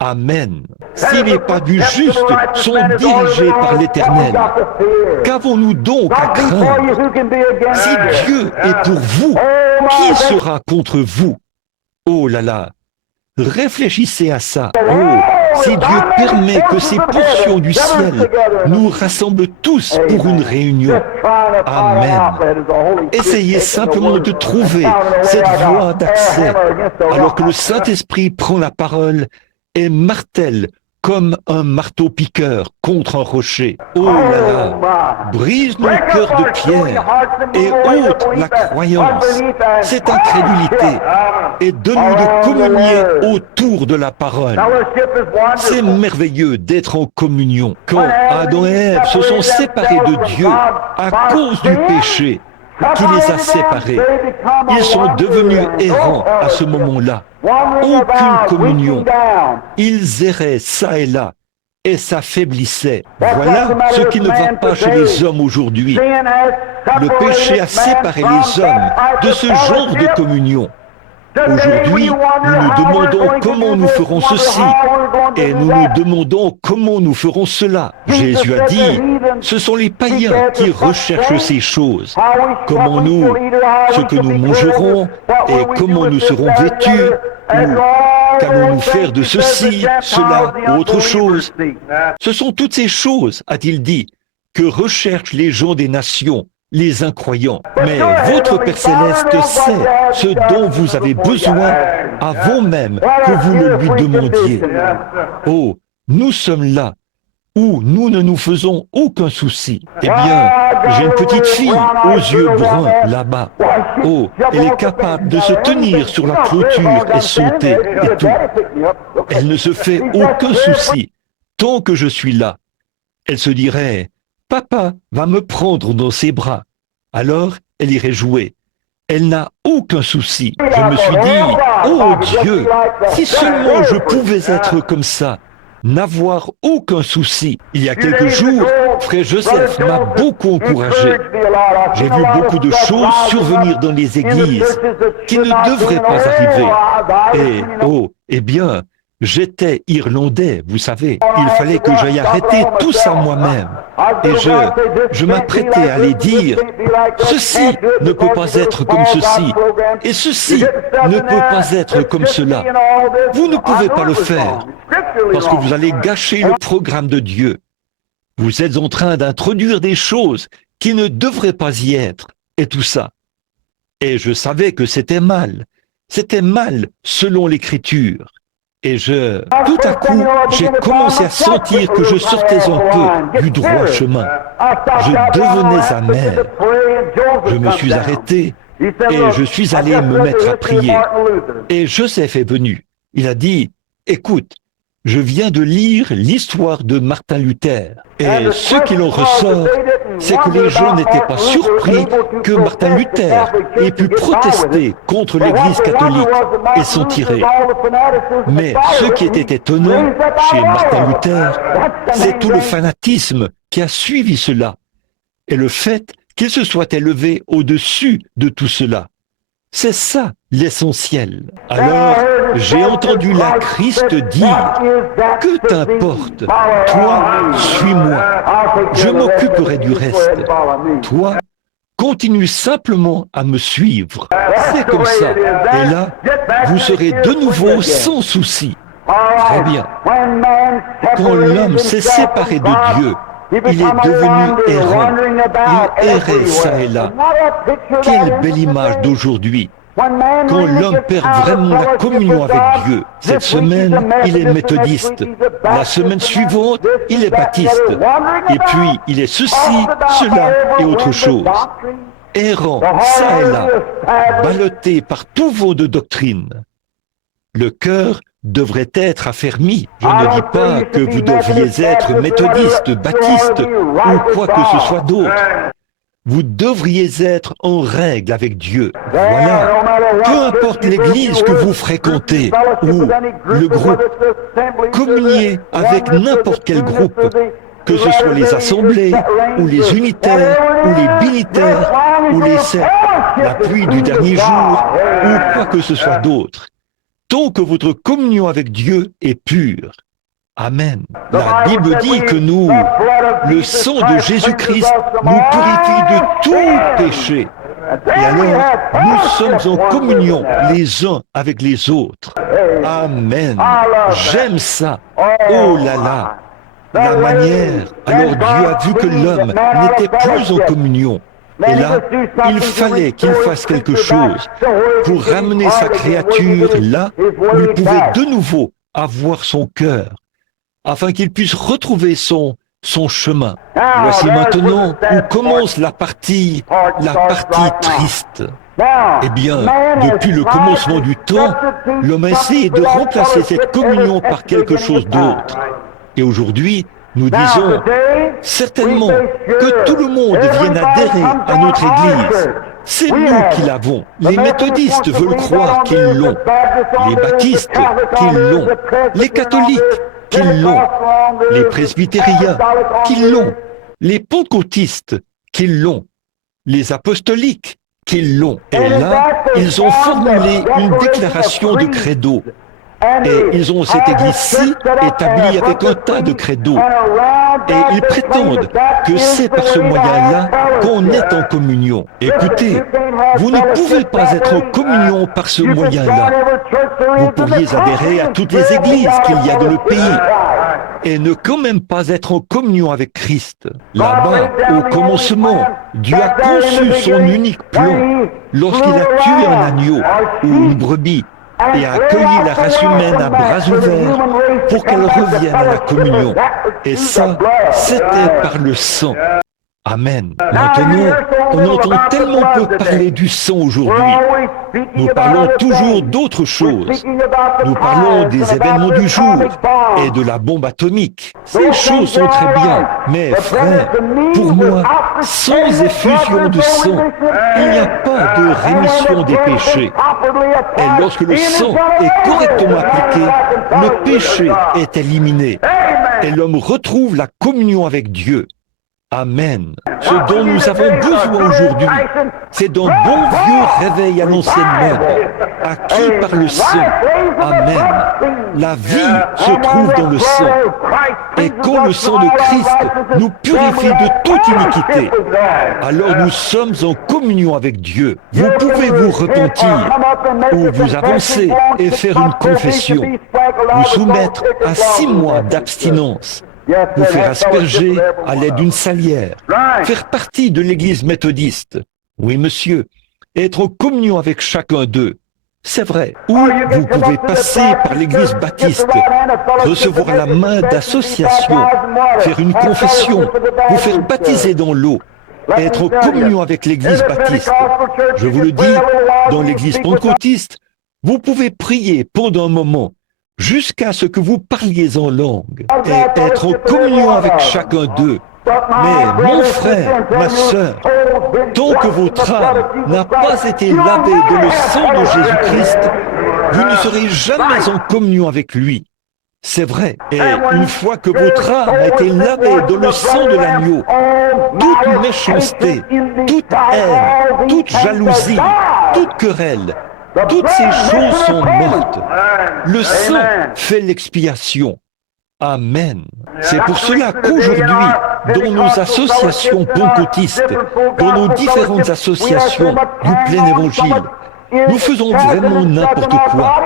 Amen. Si les pas du juste sont dirigés par l'Éternel, qu'avons-nous donc à craindre? Si Dieu est pour vous, qui sera contre vous? Oh là là! Réfléchissez à ça. Oh, si Dieu permet que ces portions du ciel nous rassemblent tous pour une réunion. Amen. Essayez simplement de trouver cette voie d'accès alors que le Saint-Esprit prend la parole et martèle comme un marteau-piqueur contre un rocher. Oh là là, brise nos cœurs de pierre et ôte la croyance, cette incrédulité, et donne-nous de communier autour de la parole. C'est merveilleux d'être en communion. Quand Adam et Ève se sont séparés de Dieu à cause du péché qui les a séparés, ils sont devenus errants à ce moment-là. Aucune communion. Ils erraient ça et là. et s'affaiblissait. Voilà ce qui ne va pas chez les hommes aujourd'hui. Le péché a séparé les hommes de ce genre de communion. Aujourd'hui, nous nous demandons comment nous ferons ceci et nous nous demandons comment nous ferons cela. Jésus a dit, ce sont les païens qui recherchent ces choses. Comment nous, ce que nous mangerons et comment nous serons vêtus, ou qu'allons-nous faire de ceci, cela ou autre chose. Ce sont toutes ces choses, a-t-il dit, que recherchent les gens des nations, les incroyants. Mais votre Père Céleste sait ce dont vous avez besoin avant même que vous ne lui demandiez. Oh, nous sommes là où nous ne nous faisons aucun souci. Eh bien, j'ai une petite fille aux yeux bruns là-bas. Oh, elle est capable de se tenir sur la clôture et sauter et tout. Elle ne se fait aucun souci tant que je suis là. Elle se dirait, papa va me prendre dans ses bras. Alors, elle irait jouer. Elle n'a aucun souci. Je me suis dit, oh Dieu, si seulement je pouvais être comme ça, n'avoir aucun souci. Il y a quelques jours, frère Joseph m'a beaucoup encouragé. J'ai vu beaucoup de choses survenir dans les églises qui ne devraient pas arriver. Et, oh, eh bien, j'étais irlandais, vous savez. Il fallait que j'aille arrêter tout ça moi-même. Et je m'apprêtais à aller dire, ceci ne peut pas être comme ceci, et ceci ne peut pas être comme cela. Vous ne pouvez pas le faire, parce que vous allez gâcher le programme de Dieu. Vous êtes en train d'introduire des choses qui ne devraient pas y être, et tout ça. Et je savais que c'était mal selon l'Écriture. Et tout à coup, j'ai commencé à sentir que je sortais un peu du droit chemin. Je devenais amer. Je me suis arrêté et je suis allé me mettre à prier. Et Joseph est venu. Il a dit, écoute, je viens de lire l'histoire de Martin Luther. Et ce qu'il en ressort, c'est que les gens n'étaient pas surpris que Martin Luther ait pu protester contre l'Église catholique et s'en tirer. Mais ce qui était étonnant chez Martin Luther, c'est tout le fanatisme qui a suivi cela et le fait qu'il se soit élevé au-dessus de tout cela. C'est ça l'essentiel. Alors, j'ai entendu la Christ dire, que t'importe, toi, suis-moi, je m'occuperai du reste. Toi, continue simplement à me suivre. C'est comme ça. Et là, vous serez de nouveau sans souci. Très bien. Quand l'homme s'est séparé de Dieu, il est devenu errant. Il errait ça et là. Quelle belle image d'aujourd'hui. Quand l'homme perd vraiment la communion avec Dieu, cette semaine, il est méthodiste. La semaine suivante, il est baptiste. Et puis, il est ceci, cela et autre chose. Errant, ça et là, ballotté par tout vent de doctrine. Le cœur devrait être affermi. Je ne dis pas que vous devriez être méthodiste, baptiste ou quoi que ce soit d'autre. Vous devriez être en règle avec Dieu. Voilà. Peu importe l'église que vous fréquentez ou le groupe, communiez avec n'importe quel groupe, que ce soit les assemblées, ou les unitaires, ou les bilitaires, ou les sectes, la pluie du dernier jour, ou quoi que ce soit d'autre. Tant que votre communion avec Dieu est pure. Amen. La Bible dit que nous, le sang de Jésus-Christ, nous purifie de tout péché. Et alors, nous sommes en communion les uns avec les autres. Amen. J'aime ça. Oh là là. La manière. Alors Dieu a vu que l'homme n'était plus en communion. Et là, il fallait qu'il fasse quelque chose pour ramener sa créature là où il pouvait de nouveau avoir son cœur, afin qu'il puisse retrouver son chemin. Voici maintenant où commence la partie triste. Eh bien, depuis le commencement du temps, l'homme a essayé de remplacer cette communion par quelque chose d'autre. Et aujourd'hui, nous disons certainement que tout le monde vienne adhérer à notre Église. C'est nous qui l'avons. Les méthodistes veulent croire qu'ils l'ont. Les baptistes qu'ils l'ont. Les catholiques qu'ils l'ont. Les presbytériens qu'ils l'ont. Les pentecôtistes qu'ils l'ont. Les apostoliques qu'ils l'ont. Et là, ils ont formulé une déclaration de credo. Et ils ont cette église-ci établie avec un tas de credos. Et ils prétendent que c'est par ce moyen-là qu'on est en communion. Écoutez, vous ne pouvez pas être en communion par ce moyen-là. Vous pourriez adhérer à toutes les églises qu'il y a dans le pays et ne quand même pas être en communion avec Christ. Là-bas, au commencement, Dieu a conçu son unique plan lorsqu'il a tué un agneau ou une brebis et a accueilli la race humaine à bras ouverts pour qu'elle revienne à la communion. Et ça, c'était par le sang. Amen. Maintenant, on entend tellement peu parler du sang aujourd'hui. Nous parlons toujours d'autres choses. Nous parlons des événements du jour et de la bombe atomique. Ces choses sont très bien, mais frère, pour moi, sans effusion de sang, il n'y a pas de rémission des péchés. Et lorsque le sang est correctement appliqué, le péché est éliminé et l'homme retrouve la communion avec Dieu. Amen. Ce dont nous avons besoin aujourd'hui, c'est d'un bon vieux réveil à l'ancienne mode, acquis par le sang. Amen. La vie se trouve dans le sang. Et quand le sang de Christ nous purifie de toute iniquité, alors nous sommes en communion avec Dieu. Vous pouvez vous repentir ou vous avancer et faire une confession, vous soumettre à 6 mois d'abstinence, vous faire asperger à l'aide d'une salière, faire partie de l'église méthodiste. Oui, monsieur, être en communion avec chacun d'eux. C'est vrai. Ou vous pouvez passer par l'église baptiste, recevoir la main d'association, faire une confession, vous faire baptiser dans l'eau, être en communion avec l'église baptiste. Je vous le dis, dans l'église pentecôtiste, vous pouvez prier pendant un moment, jusqu'à ce que vous parliez en langue et être en communion avec chacun d'eux. Mais mon frère, ma sœur, tant que votre âme n'a pas été lavée dans le sang de Jésus-Christ, vous ne serez jamais en communion avec lui. C'est vrai. Et une fois que votre âme a été lavée dans le sang de l'agneau, toute méchanceté, toute haine, toute jalousie, toute querelle, toutes ces choses sont mortes. Le sang fait l'expiation. Amen. C'est pour cela qu'aujourd'hui, dans nos associations pentecôtistes, dans nos différentes associations du plein évangile, nous faisons vraiment n'importe quoi.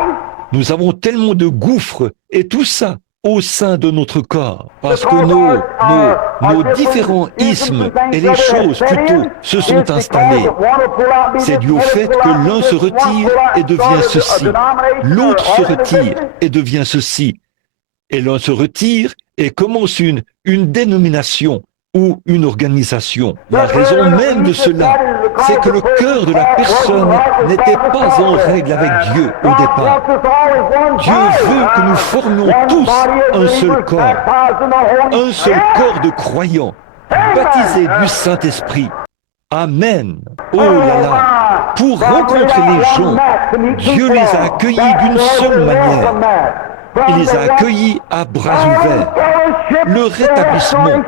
Nous avons tellement de gouffres et tout ça au sein de notre corps, parce que nos différents ismes et les choses plutôt se sont installés. C'est dû au fait que l'un se retire et devient ceci, l'autre se retire et devient ceci, et l'un se retire et commence une dénomination ou une organisation. La raison même de cela, c'est que le cœur de la personne n'était pas en règle avec Dieu au départ. Dieu veut que nous formions tous un seul corps de croyants, baptisés du Saint-Esprit. Amen. Oh là là, pour rencontrer les gens, Dieu les a accueillis d'une seule manière. Il les a accueillis à bras ouverts. Le rétablissement,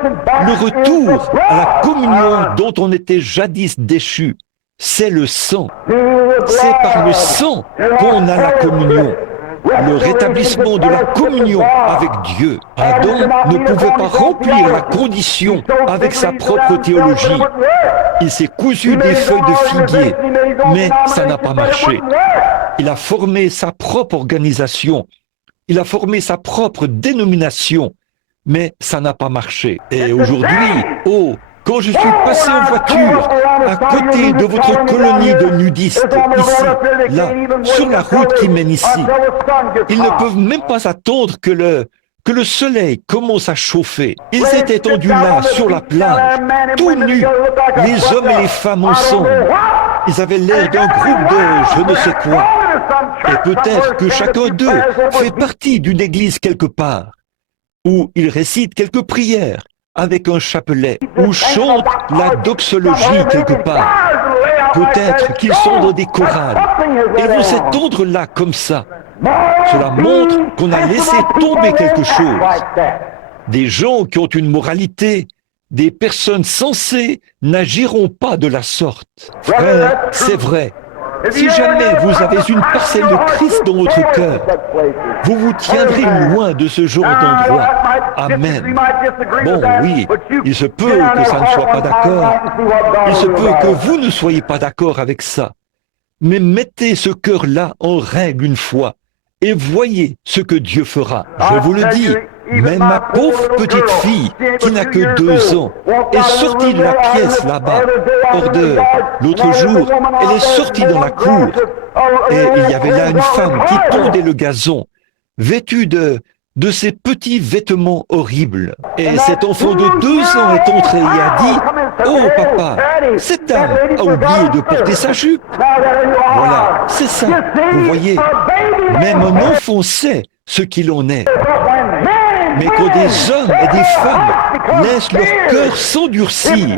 le retour à la communion dont on était jadis déchus, c'est le sang. C'est par le sang qu'on a la communion. Le rétablissement de la communion avec Dieu. Adam ne pouvait pas remplir la condition avec sa propre théologie. Il s'est cousu des feuilles de figuier, mais ça n'a pas marché. Il a formé sa propre organisation. Il a formé sa propre dénomination, mais ça n'a pas marché. Et aujourd'hui, quand je suis passé en voiture à côté de votre colonie de nudistes, ici, là, sur la route qui mène ici, ils ne peuvent même pas attendre que le soleil commence à chauffer. Ils étaient tendus là, sur la plage, tout nus, les hommes et les femmes ensemble. Ils avaient l'air d'un groupe de je ne sais quoi. Et peut-être que chacun d'eux fait partie d'une église quelque part, où ils récitent quelques prières avec un chapelet, ou chantent la doxologie quelque part. Peut-être qu'ils sont dans des chorales et vont s'étendre là comme ça. Cela montre qu'on a laissé tomber quelque chose. Des gens qui ont une moralité, des personnes sensées n'agiront pas de la sorte. Frère, c'est vrai. Si jamais vous avez une parcelle de Christ dans votre cœur, vous vous tiendrez loin de ce genre d'endroit. Amen. Bon, oui, il se peut que ça ne soit pas d'accord. Il se peut que vous ne soyez pas d'accord avec ça. Mais mettez ce cœur-là en règle une fois et voyez ce que Dieu fera. Je vous le dis, même ma pauvre petite fille, qui n'a que 2 ans, est sortie de la pièce là-bas, hors d'heure. L'autre jour, elle est sortie dans la cour et il y avait là une femme qui tondait le gazon, vêtue de ces petits vêtements horribles. Et cet enfant de 2 ans est entré et a dit « Oh papa, cette dame a oublié de porter sa jupe. » Voilà, c'est ça. Vous voyez, même un enfant sait ce qu'il en est. Mais quand des hommes et des femmes laissent leur cœur s'endurcir,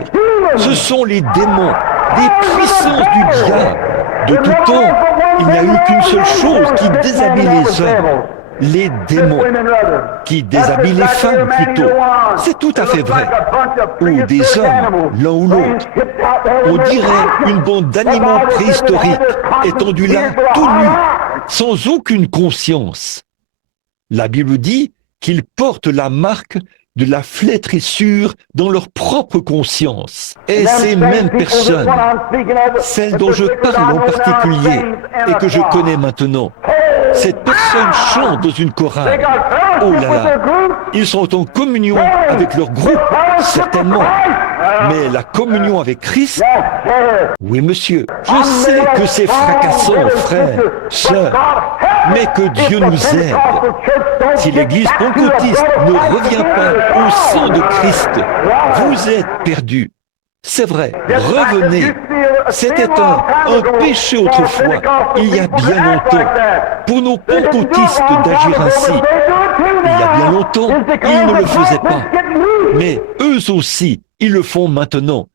ce sont les démons, des puissances du diable. De tout temps, il n'y a eu qu'une seule chose qui déshabille les hommes. Les démons, qui déshabillent les femmes plutôt. C'est tout à fait vrai. Ou des hommes, l'un ou l'autre. On dirait une bande d'animaux préhistoriques, étendus là, tout nus, sans aucune conscience. La Bible dit qu'ils portent la marque de la flétrissure dans leur propre conscience. Et ces mêmes personnes, celles dont je parle en particulier et que je connais maintenant, cette personne chante dans une chorale. Oh là là, ils sont en communion avec leur groupe, certainement. Mais la communion avec Christ, oui monsieur, je sais que c'est fracassant, frère, sœur, mais que Dieu nous aide. Si l'église pentecôtiste ne revient pas au sang de Christ, vous êtes perdus. C'est vrai, revenez. C'était un péché autrefois, il y a bien longtemps, pour nos pentecôtistes d'agir ainsi. Il y a bien longtemps, ils ne le faisaient pas. Mais eux aussi, ils le font maintenant,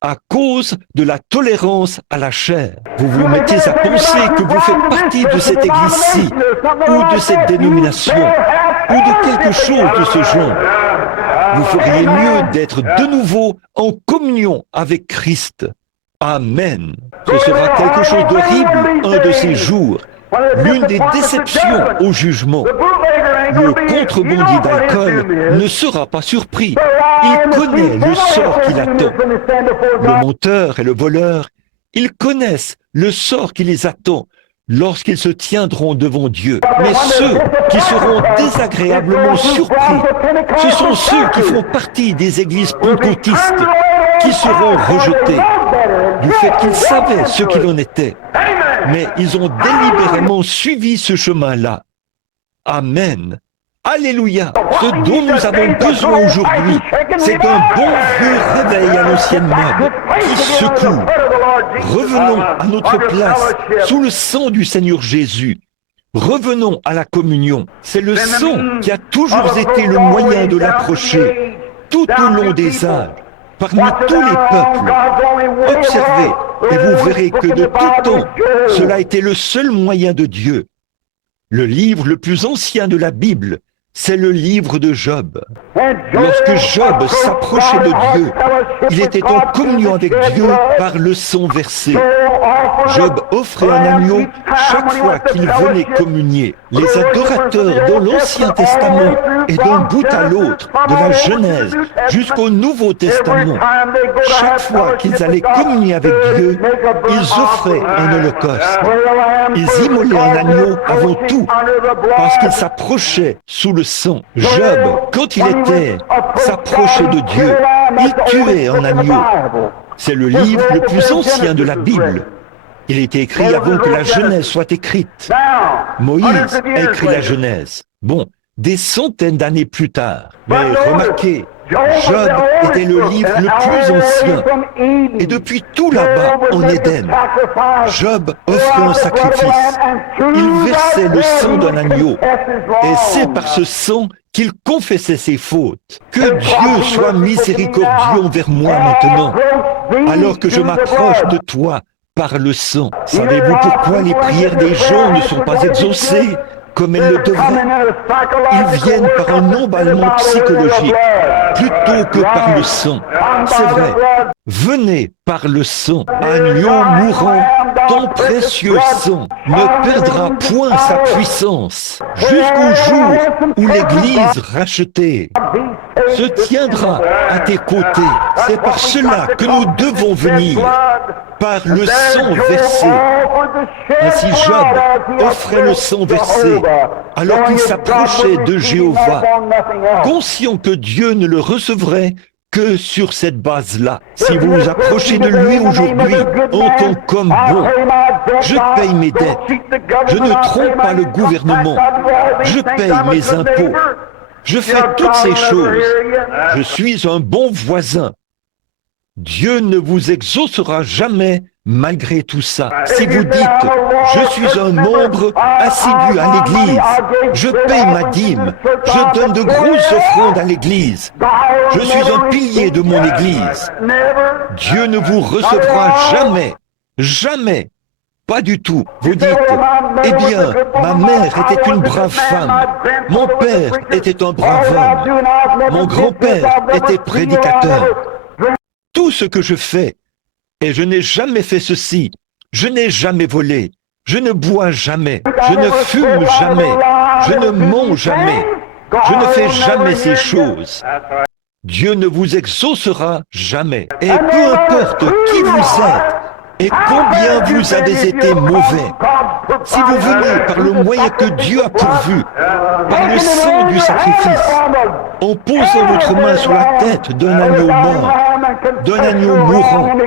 à cause de la tolérance à la chair. Vous vous mettez à penser que vous faites partie de cette église-ci, ou de cette dénomination, ou de quelque chose de ce genre. Vous feriez mieux d'être de nouveau en communion avec Christ. Amen. Ce sera quelque chose d'horrible un de ces jours. L'une des déceptions au jugement. Le contrebandier d'alcool ne sera pas surpris. Il connaît le sort qui l'attend. Le menteur et le voleur, ils connaissent le sort qui les attend lorsqu'ils se tiendront devant Dieu. Mais ceux qui seront désagréablement surpris, ce sont ceux qui font partie des églises pentecôtistes qui seront rejetés du fait qu'ils savaient ce qu'il en était. Mais ils ont délibérément suivi ce chemin-là. Amen. Alléluia. Ce dont nous avons besoin aujourd'hui, c'est d'un bon vieux réveil à l'ancienne mode qui secoue. Revenons à notre place sous le sang du Seigneur Jésus. Revenons à la communion. C'est le sang qui a toujours été le moyen de l'approcher tout au long des âges, parmi tous les peuples. Observez et vous verrez que de tout temps, cela a été le seul moyen de Dieu. Le livre le plus ancien de la Bible, c'est le livre de Job. Lorsque Job s'approchait de Dieu, il était en communion avec Dieu par le sang versé. Job offrait un agneau chaque fois qu'il venait communier. Les adorateurs dans l'Ancien Testament et d'un bout à l'autre, de la Genèse jusqu'au Nouveau Testament, chaque fois qu'ils allaient communier avec Dieu, ils offraient un holocauste. Ils immolaient un agneau avant tout, parce qu'ils s'approchaient sous le sang. Job, quand il s'approchait de Dieu, il tuait un agneau. C'est le livre le plus ancien de la Bible. Il a été écrit avant que la Genèse soit écrite. Moïse a écrit la Genèse. Bon, des centaines d'années plus tard. Mais remarquez, Job était le livre le plus ancien. Et depuis tout là-bas, en Éden, Job offrait un sacrifice. Il versait le sang d'un agneau. Et c'est par ce sang qu'il confessait ses fautes. Que Dieu soit miséricordieux envers moi maintenant, alors que je m'approche de toi par le sang. Savez-vous pourquoi les prières des gens ne sont pas exaucées comme elles le devraient? Ils viennent par un emballement psychologique plutôt que par le sang. C'est vrai. Venez par le sang. Agneau mourant, ton précieux sang ne perdra point sa puissance jusqu'au jour où l'Église rachetée se tiendra à tes côtés. C'est par cela que nous devons venir, par le sang versé. Ainsi Job offrait le sang versé alors qu'il s'approchait de Jéhovah, conscient que Dieu ne le recevrait que sur cette base-là. Si vous vous approchez de lui aujourd'hui en tant qu'homme bon, je paye mes dettes, je ne trompe pas le gouvernement, je paye mes impôts, je fais toutes ces choses, je suis un bon voisin. Dieu ne vous exaucera jamais malgré tout ça. Si vous dites, je suis un membre assidu à l'Église, je paye ma dîme, je donne de grosses offrandes à l'Église, je suis un pilier de mon Église, Dieu ne vous recevra jamais, jamais, pas du tout. Vous dites, eh bien, ma mère était une brave femme, mon père était un brave homme, mon grand-père était prédicateur. Tout ce que je fais, et je n'ai jamais fait ceci, je n'ai jamais volé, je ne bois jamais, je ne fume jamais, je ne mens jamais, je ne fais jamais ces choses. Dieu ne vous exaucera jamais. Et peu importe qui vous êtes et combien vous avez été mauvais, si vous venez par le moyen que Dieu a pourvu, par le sang du sacrifice, en posant votre main sur la tête d'un agneau mort, d'un agneau mourant,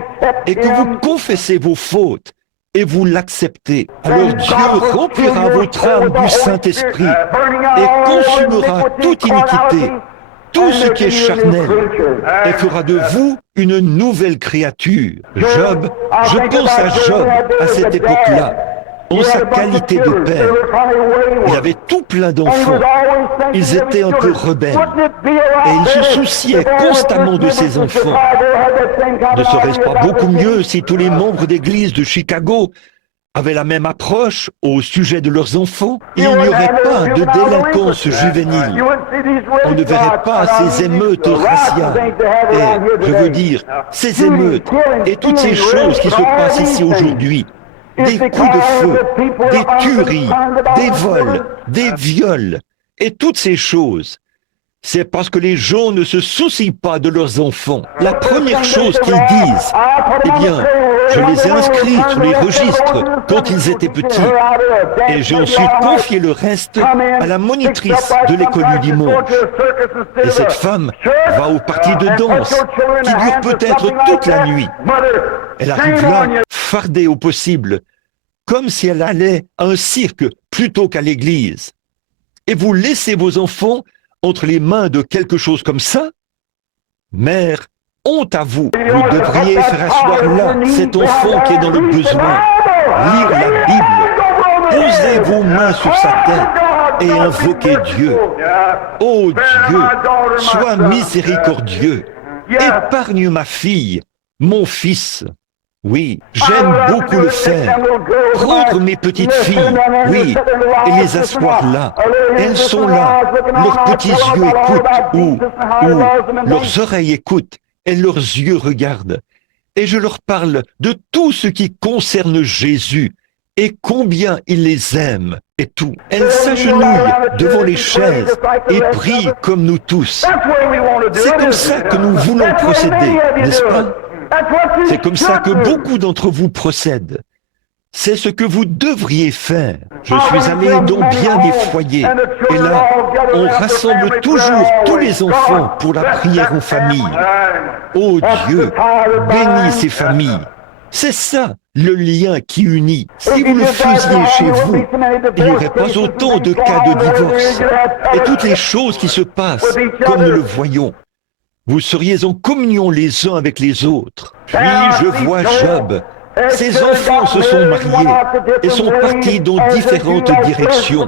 et que vous confessez vos fautes, et vous l'acceptez, alors Dieu remplira votre âme du Saint-Esprit et consumera toute iniquité, tout ce qui est charnel, et fera de vous une nouvelle créature. Job, je pense à Job à cette époque-là, en sa qualité de père. Il avait tout plein d'enfants. Ils étaient un peu rebelles. Et il se souciait constamment de ses enfants. Ne serait-ce pas beaucoup mieux si tous les membres d'église de Chicago avaient la même approche au sujet de leurs enfants? Il n'y aurait pas de délinquance juvénile. On ne verrait pas ces émeutes raciales. Et, je veux dire, ces émeutes et toutes ces choses qui se passent ici aujourd'hui. Des coups de feu, des tueries, des vols, des viols, et toutes ces choses. C'est parce que les gens ne se soucient pas de leurs enfants. La première chose qu'ils disent, eh bien, je les ai inscrits sur les registres quand ils étaient petits. Et j'ai ensuite confié le reste à la monitrice de l'école du dimanche. Et cette femme va aux parties de danse, qui durent peut-être toute la nuit. Elle arrive là, fardée au possible, comme si elle allait à un cirque plutôt qu'à l'église. Et vous laissez vos enfants entre les mains de quelque chose comme ça? Mère, honte à vous. Vous devriez faire asseoir là cet enfant qui est dans le besoin. Lire la Bible. Posez vos mains sur sa tête et invoquez Dieu. Oh Dieu, sois miséricordieux. Épargne ma fille, mon fils. Oui, j'aime beaucoup le faire. Prendre mes petites filles, oui, et les asseoir là. Elles sont là, leurs petits yeux écoutent, ou leurs oreilles écoutent, et leurs yeux regardent. Et je leur parle de tout ce qui concerne Jésus, et combien il les aime, et tout. Elles s'agenouillent devant les chaises, et prient comme nous tous. C'est comme ça que nous voulons procéder, n'est-ce pas? C'est comme ça que beaucoup d'entre vous procèdent. C'est ce que vous devriez faire. Je suis allé dans bien des foyers, et là, on rassemble toujours tous les enfants pour la prière en famille. Oh Dieu, bénis ces familles. C'est ça, le lien qui unit. Si vous le faisiez chez vous, il n'y aurait pas autant de cas de divorce, et toutes les choses qui se passent comme nous le voyons. Vous seriez en communion les uns avec les autres. Puis je vois Job. Ses enfants se sont mariés et sont partis dans différentes directions,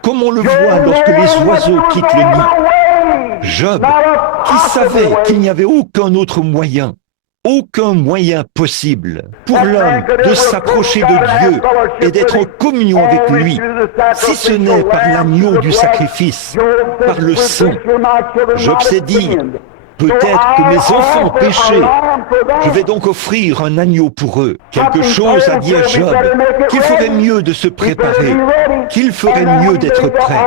comme on le voit lorsque les oiseaux quittent le nid. Job, qui savait qu'il n'y avait aucun autre moyen, aucun moyen possible pour l'homme de s'approcher de Dieu et d'être en communion avec lui, si ce n'est par l'agneau du sacrifice, par le sang. Job s'est dit, peut-être que mes enfants péchaient, je vais donc offrir un agneau pour eux. Quelque chose a dit à Job qu'il ferait mieux de se préparer, qu'il ferait mieux d'être prêt.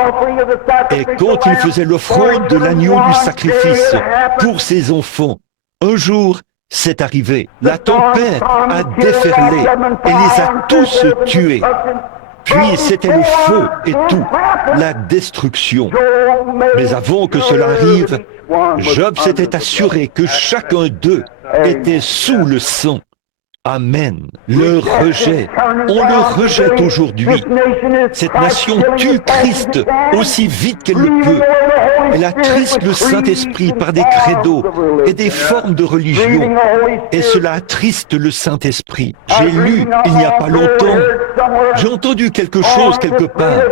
Et quand il faisait l'offrande de l'agneau du sacrifice pour ses enfants, un jour, c'est arrivé. La tempête a déferlé et les a tous tués. Puis c'était le feu et tout, la destruction. Mais avant que cela arrive, Job s'était assuré que chacun d'eux était sous le sang. Amen. Le rejet. On le rejette aujourd'hui. Cette nation tue Christ aussi vite qu'elle le peut. Elle attriste le Saint-Esprit par des credos et des formes de religion. Et cela attriste le Saint-Esprit. J'ai lu, il n'y a pas longtemps, j'ai entendu quelque chose quelque part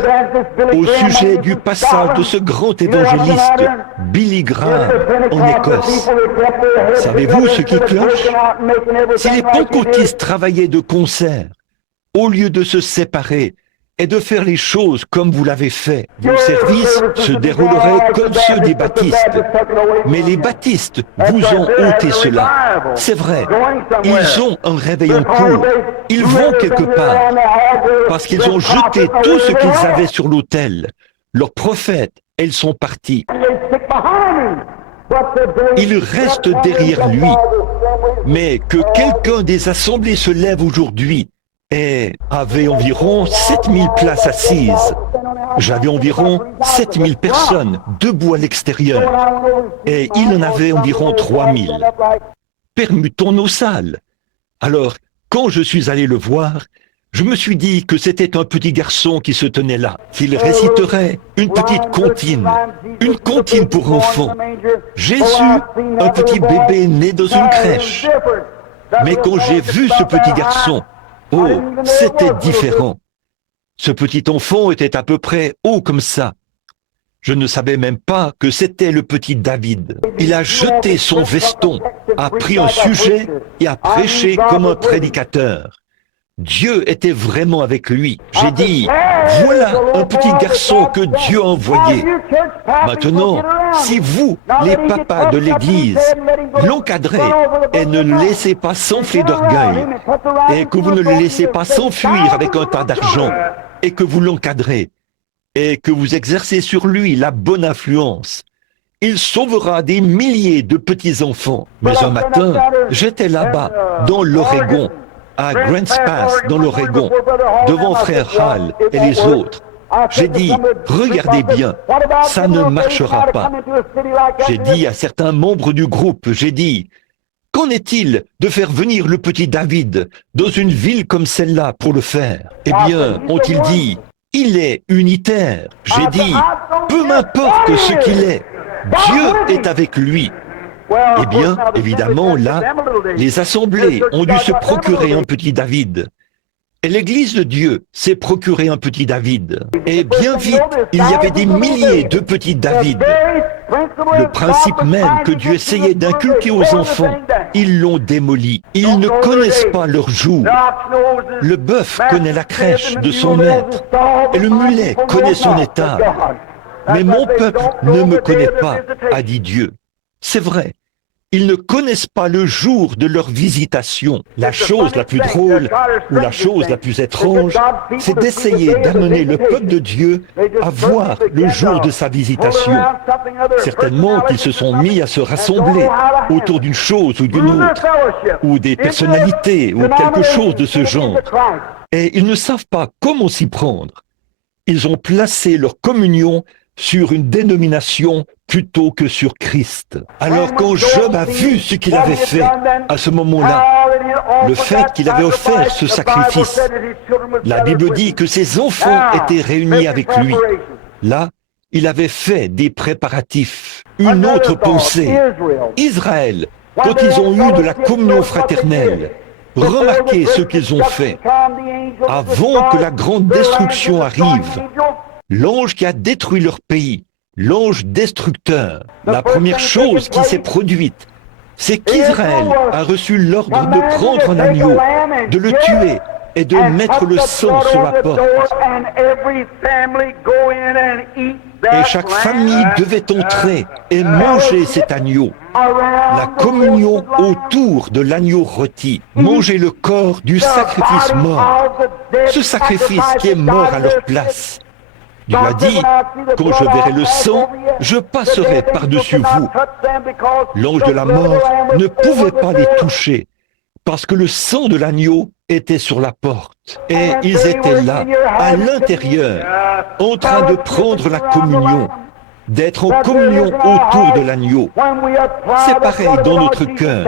au sujet du passage de ce grand évangéliste, Billy Graham, en Écosse. Savez-vous ce qui cloche? Si les pentecôtistes travaillaient de concert, au lieu de se séparer et de faire les choses comme vous l'avez fait, vos services se dérouleraient comme ceux des baptistes. Mais les baptistes vous ont ôté cela. C'est vrai, ils ont un réveil en cours. Ils vont quelque part parce qu'ils ont jeté tout ce qu'ils avaient sur l'autel. Leurs prophètes, ils sont partis. Il reste derrière lui. Mais que quelqu'un des assemblées se lève aujourd'hui et avait environ 7000 places assises. J'avais environ 7000 personnes debout à l'extérieur et il en avait environ 3000. Permutons nos salles. Alors, quand je suis allé le voir, je me suis dit que c'était un petit garçon qui se tenait là, qu'il réciterait une petite comptine, une comptine pour enfants. Jésus, un petit bébé né dans une crèche. Mais quand j'ai vu ce petit garçon, oh, c'était différent. Ce petit enfant était à peu près haut comme ça. Je ne savais même pas que c'était le petit David. Il a jeté son veston, a pris un sujet et a prêché comme un prédicateur. Dieu était vraiment avec lui. J'ai dit, voilà un petit garçon que Dieu a envoyé. Maintenant, si vous, les papas de l'Église, l'encadrez et ne le laissez pas s'enfler d'orgueil, et que vous ne le laissez pas s'enfuir avec un tas d'argent, et que vous l'encadrez, et que vous exercez sur lui la bonne influence, il sauvera des milliers de petits-enfants. Mais un matin, j'étais là-bas, dans l'Oregon, à Grants Pass, dans l'Oregon, devant frère Hall et les autres. J'ai dit, regardez bien, ça ne marchera pas. J'ai dit à certains membres du groupe, j'ai dit, qu'en est-il de faire venir le petit David dans une ville comme celle-là pour le faire? Eh bien, ont-ils dit, il est unitaire. J'ai dit, peu m'importe ce qu'il est, Dieu est avec lui. Eh bien, évidemment, là, les assemblées ont dû se procurer un petit David. Et l'Église de Dieu s'est procuré un petit David. Et bien vite, il y avait des milliers de petits David. Le principe même que Dieu essayait d'inculquer aux enfants, ils l'ont démoli. Ils ne connaissent pas leur jour. Le bœuf connaît la crèche de son maître, et le mulet connaît son étable. Mais mon peuple ne me connaît pas, a dit Dieu. C'est vrai. Ils ne connaissent pas le jour de leur visitation. La chose la plus drôle, ou la chose la plus étrange, c'est d'essayer d'amener le peuple de Dieu à voir le jour de sa visitation. Certainement qu'ils se sont mis à se rassembler autour d'une chose ou d'une autre, ou des personnalités, ou quelque chose de ce genre. Et ils ne savent pas comment s'y prendre. Ils ont placé leur communion sur une dénomination plutôt que sur Christ. Alors quand Job a vu ce qu'il avait fait à ce moment-là, le fait qu'il avait offert ce sacrifice, la Bible dit que ses enfants étaient réunis avec lui. Là, il avait fait des préparatifs. Une autre pensée, Israël, quand ils ont eu de la communion fraternelle, remarquez ce qu'ils ont fait. Avant que la grande destruction arrive, l'ange qui a détruit leur pays, l'ange destructeur, la première chose qui s'est produite, c'est qu'Israël a reçu l'ordre de prendre un agneau, de le tuer et de mettre le sang sur la porte. Et chaque famille devait entrer et manger cet agneau. La communion autour de l'agneau rôti. Manger le corps du sacrifice mort. Ce sacrifice qui est mort à leur place. Dieu a dit, quand je verrai le sang, je passerai par-dessus vous. L'ange de la mort ne pouvait pas les toucher, parce que le sang de l'agneau était sur la porte. Et ils étaient là, à l'intérieur, en train de prendre la communion, d'être en communion autour de l'agneau. C'est pareil dans notre cœur,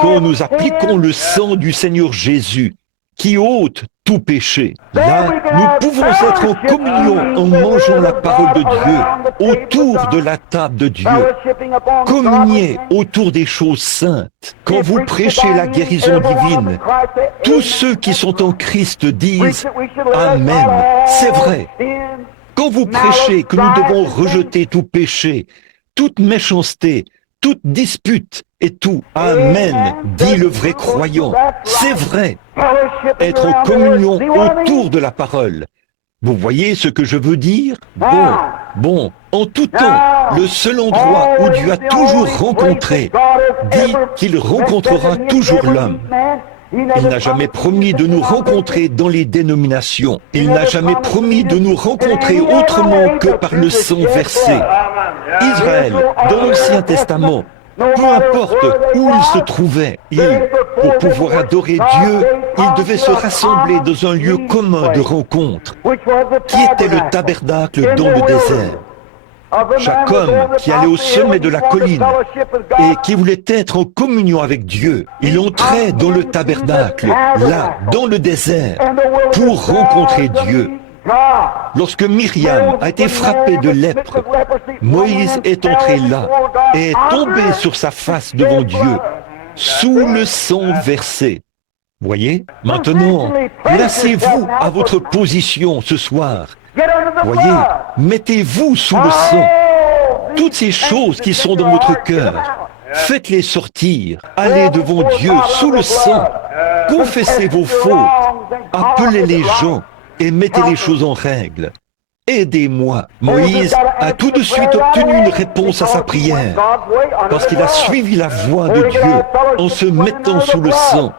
quand nous appliquons le sang du Seigneur Jésus, qui ôte tout péché. Là, nous pouvons être en communion en mangeant la parole de Dieu, autour de la table de Dieu, communier autour des choses saintes. Quand vous prêchez la guérison divine, tous ceux qui sont en Christ disent « Amen ». C'est vrai. Quand vous prêchez que nous devons rejeter tout péché, toute méchanceté, toute dispute et tout, Amen, dit le vrai croyant. C'est vrai. Être en communion autour de la parole. Vous voyez ce que je veux dire? Bon, en tout temps, le seul endroit où Dieu a toujours rencontré, dit qu'il rencontrera toujours l'homme. Il n'a jamais promis de nous rencontrer dans les dénominations. Il n'a jamais promis de nous rencontrer autrement que par le sang versé. Israël, dans l'Ancien Testament, peu importe où il se trouvait, pour pouvoir adorer Dieu, il devait se rassembler dans un lieu commun de rencontre, qui était le tabernacle dans le désert. Chaque homme qui allait au sommet de la colline et qui voulait être en communion avec Dieu, il entrait dans le tabernacle, là, dans le désert, pour rencontrer Dieu. Lorsque Myriam a été frappée de lèpre, Moïse est entré là et est tombé sur sa face devant Dieu, sous le sang versé. Voyez? Maintenant, placez-vous à votre position ce soir. Voyez, mettez-vous sous le sang. Toutes ces choses qui sont dans votre cœur, faites-les sortir. Allez devant Dieu sous le sang. Confessez vos fautes. Appelez les gens et mettez les choses en règle. Aidez-moi. Moïse a tout de suite obtenu une réponse à sa prière, parce qu'il a suivi la voie de Dieu en se mettant sous le sang.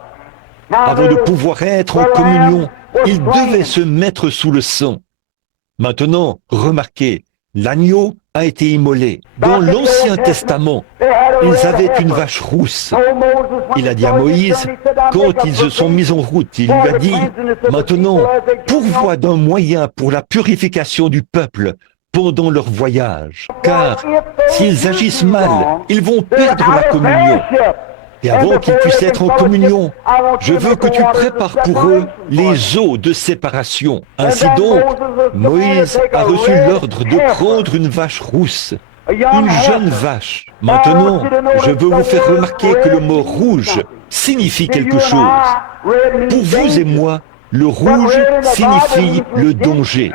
Avant de pouvoir être en communion, il devait se mettre sous le sang. Maintenant, remarquez, l'agneau a été immolé. Dans l'Ancien Testament, ils avaient une vache rousse. Il a dit à Moïse, quand ils se sont mis en route, il lui a dit, maintenant, pourvois d'un moyen pour la purification du peuple pendant leur voyage. Car s'ils agissent mal, ils vont perdre la communion. Et avant qu'ils puissent être en communion, je veux que tu prépares pour eux les eaux de séparation. Ainsi donc, Moïse a reçu l'ordre de prendre une vache rousse, une jeune vache. Maintenant, je veux vous faire remarquer que le mot rouge signifie quelque chose. Pour vous et moi, le rouge signifie le danger.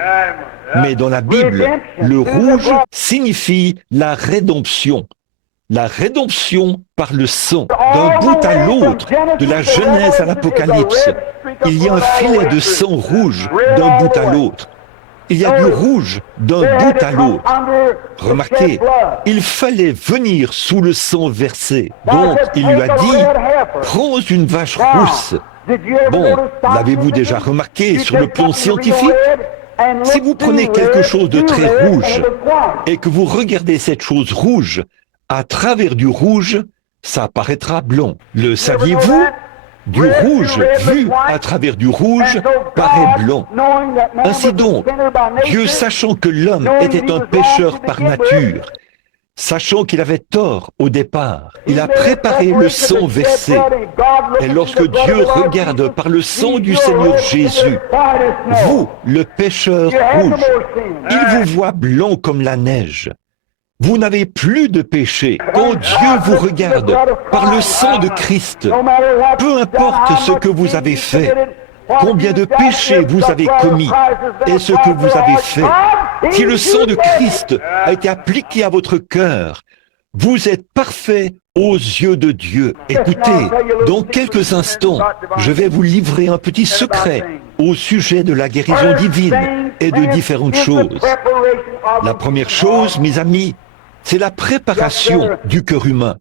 Mais dans la Bible, le rouge signifie la rédemption. La rédemption par le sang, d'un bout à l'autre, de la Genèse à l'Apocalypse. Il y a un filet de sang rouge d'un bout à l'autre. Il y a du rouge d'un bout à l'autre. Remarquez, il fallait venir sous le sang versé. Donc, il lui a dit, prends une vache rousse. Bon, l'avez-vous déjà remarqué sur le plan scientifique? Si vous prenez quelque chose de très rouge et que vous regardez cette chose rouge, à travers du rouge, ça paraîtra blanc. Le saviez-vous? Du rouge vu à travers du rouge paraît blanc. Ainsi donc, Dieu, sachant que l'homme était un pécheur par nature, sachant qu'il avait tort au départ, il a préparé le sang versé. Et lorsque Dieu regarde par le sang du Seigneur Jésus, vous, le pécheur rouge, il vous voit blanc comme la neige. Vous n'avez plus de péché. Quand Dieu vous regarde par le sang de Christ, peu importe ce que vous avez fait, combien de péchés vous avez commis et ce que vous avez fait, si le sang de Christ a été appliqué à votre cœur, vous êtes parfait aux yeux de Dieu. Écoutez, dans quelques instants, je vais vous livrer un petit secret au sujet de la guérison divine et de différentes choses. La première chose, mes amis, c'est la préparation du cœur humain.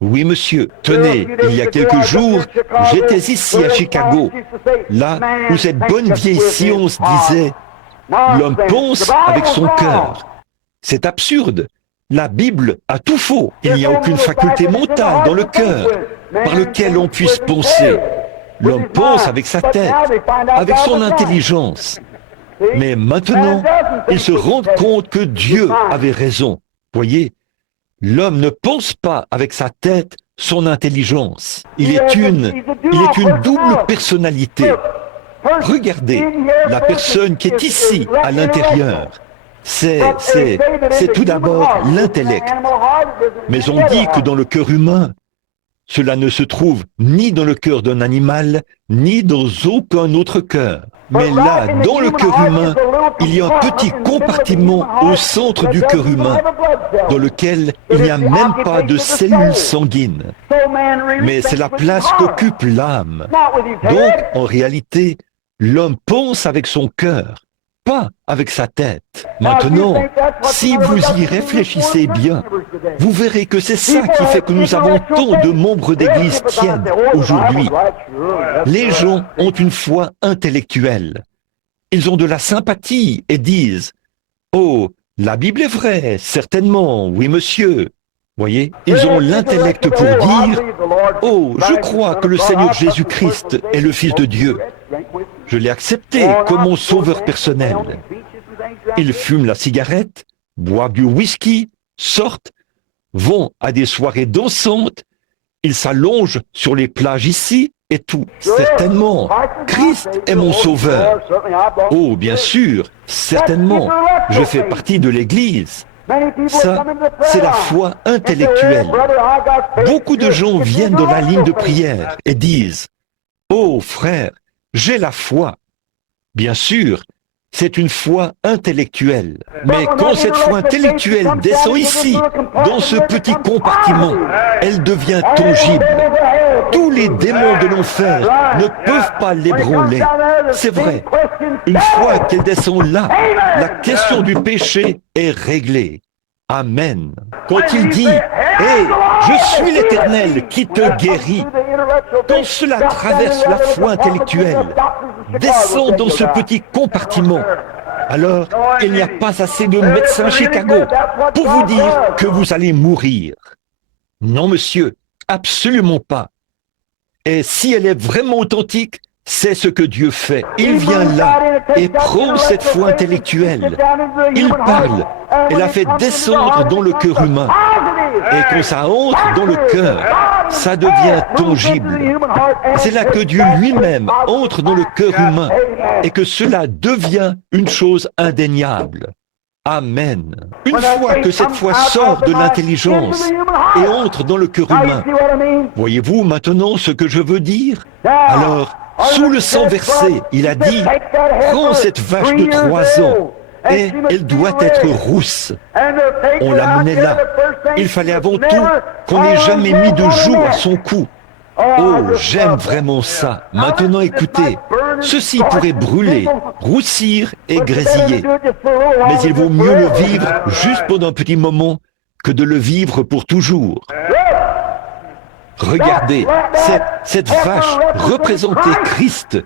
Oui, monsieur, tenez, il y a quelques jours, j'étais ici à Chicago, là où cette bonne vieille science disait « L'homme pense avec son cœur ». C'est absurde. La Bible a tout faux. Il n'y a aucune faculté mentale dans le cœur par lequel on puisse penser. L'homme pense avec sa tête, avec son intelligence. Mais maintenant, il se rend compte que Dieu avait raison. Voyez, l'homme ne pense pas avec sa tête, son intelligence. Il est une double personnalité. Regardez la personne qui est ici, à l'intérieur. C'est tout d'abord l'intellect. Mais on dit que dans le cœur humain, cela ne se trouve ni dans le cœur d'un animal, ni dans aucun autre cœur. Mais là, dans le cœur humain, il y a un petit compartiment au centre du cœur humain, dans lequel il n'y a même pas de cellules sanguines. Mais c'est la place qu'occupe l'âme. Donc, en réalité, l'homme pense avec son cœur, pas avec sa tête. Maintenant, si vous y réfléchissez bien, vous verrez que c'est ça qui fait que nous avons tant de membres d'église tièdes aujourd'hui. Les gens ont une foi intellectuelle. Ils ont de la sympathie et disent « Oh, la Bible est vraie, certainement, oui monsieur ». Voyez, ils ont l'intellect pour dire « Oh, je crois que le Seigneur Jésus-Christ est le Fils de Dieu. Je l'ai accepté comme mon sauveur personnel. » Ils fument la cigarette, boivent du whisky, sortent, vont à des soirées dansantes, ils s'allongent sur les plages ici et tout. Certainement, Christ est mon sauveur. Oh, bien sûr, certainement, je fais partie de l'Église. Ça, c'est la foi intellectuelle. Beaucoup de gens viennent dans la ligne de prière et disent « Oh frère, j'ai la foi. » Bien sûr, c'est une foi intellectuelle. Mais quand cette foi intellectuelle descend ici, dans ce petit compartiment, elle devient tangible. Tous les démons de l'enfer ne peuvent pas l'ébranler. C'est vrai. Une fois qu'elle descend là, la question du péché est réglée. Amen. Quand il dit « Hé, je suis l'Éternel qui te guérit », quand cela traverse la foi intellectuelle, descend dans ce petit compartiment, alors il n'y a pas assez de médecins à Chicago pour vous dire que vous allez mourir. Non, monsieur, absolument pas. Et si elle est vraiment authentique, c'est ce que Dieu fait. Il vient là et prend cette foi intellectuelle. Il parle et la fait descendre dans le cœur humain. Et quand ça entre dans le cœur, ça devient tangible. C'est là que Dieu lui-même entre dans le cœur humain et que cela devient une chose indéniable. Amen. Une fois que cette foi sort de l'intelligence et entre dans le cœur humain, voyez-vous maintenant ce que je veux dire? Alors, sous le sang versé, il a dit « Prends cette vache de 3 ans et elle doit être rousse. » On l'a menée là. Il fallait avant tout qu'on n'ait jamais mis de joug à son cou. Oh, j'aime vraiment ça. Maintenant écoutez, ceci pourrait brûler, roussir et grésiller. Mais il vaut mieux le vivre juste pendant un petit moment que de le vivre pour toujours. Regardez, cette vache représentait Christ.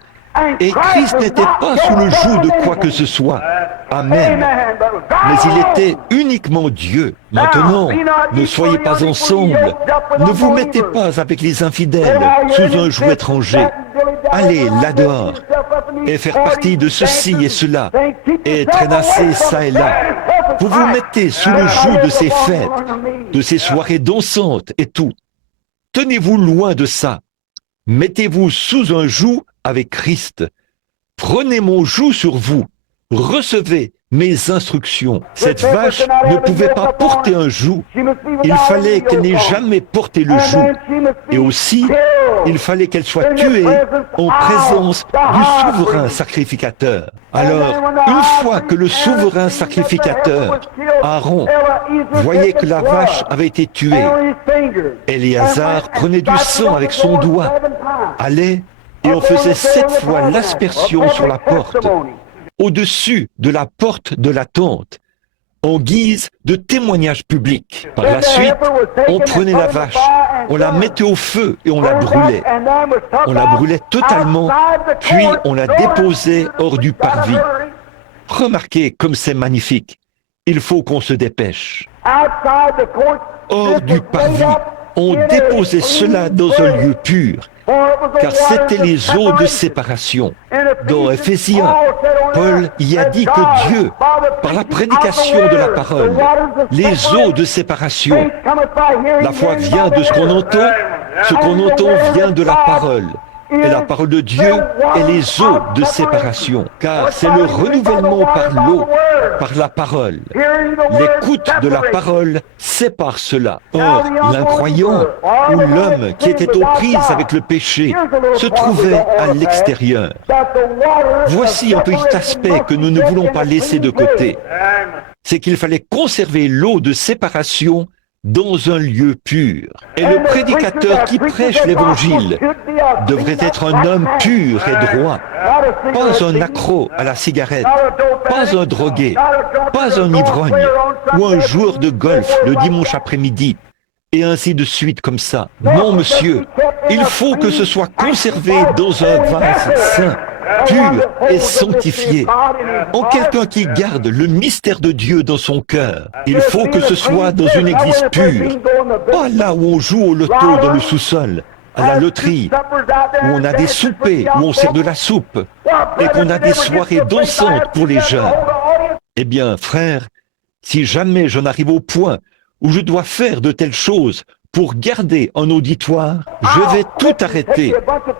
Et Christ n'était pas sous le joug de quoi que ce soit. Amen. Mais il était uniquement Dieu. Maintenant, ne soyez pas ensemble. Ne vous mettez pas avec les infidèles sous un joug étranger. Allez là-dehors et faire partie de ceci et cela et traînasser ça et là. Vous vous mettez sous le joug de ces fêtes, de ces soirées dansantes et tout. Tenez-vous loin de ça. Mettez-vous sous un joug avec Christ. Prenez mon joug sur vous. recevez mes instructions. Cette vache ne pouvait pas porter un joug. Il fallait qu'elle n'ait jamais porté le joug. Et aussi, il fallait qu'elle soit tuée en présence du souverain sacrificateur. Alors, une fois que le souverain sacrificateur, Aaron, voyait que la vache avait été tuée, Éléazar prenait du sang avec son doigt, allait et on faisait 7 fois l'aspersion sur la porte, au-dessus de la porte de la tente, en guise de témoignage public. Par la suite, on prenait la vache, on la mettait au feu et on la brûlait. On la brûlait totalement, puis on la déposait hors du parvis. Remarquez comme c'est magnifique. Il faut qu'on se dépêche. Hors du parvis, on déposait cela dans un lieu pur, car c'était les eaux de séparation. Dans Éphésiens, Paul y a dit que Dieu, par la prédication de la parole, les eaux de séparation, la foi vient de ce qu'on entend vient de la parole. Et la parole de Dieu est les eaux de séparation, car c'est le renouvellement par l'eau, par la parole. L'écoute de la parole sépare cela. Or, l'incroyant ou l'homme qui était aux prises avec le péché se trouvait à l'extérieur. Voici un petit aspect que nous ne voulons pas laisser de côté. C'est qu'il fallait conserver l'eau de séparation dans un lieu pur. Et le prédicateur qui prêche l'évangile devrait être un homme pur et droit, pas un accro à la cigarette, pas un drogué, pas un ivrogne ou un joueur de golf le dimanche après-midi, et ainsi de suite comme ça. Non, monsieur, il faut que ce soit conservé dans un vase saint, pur et sanctifié, en quelqu'un qui garde le mystère de Dieu dans son cœur. Il faut que ce soit dans une église pure, pas là où on joue au loto dans le sous-sol, à la loterie, où on a des soupers, où on sert de la soupe, et qu'on a des soirées dansantes pour les jeunes. Eh bien, frère, si jamais j'en arrive au point où je dois faire de telles choses pour garder un auditoire, je vais tout arrêter,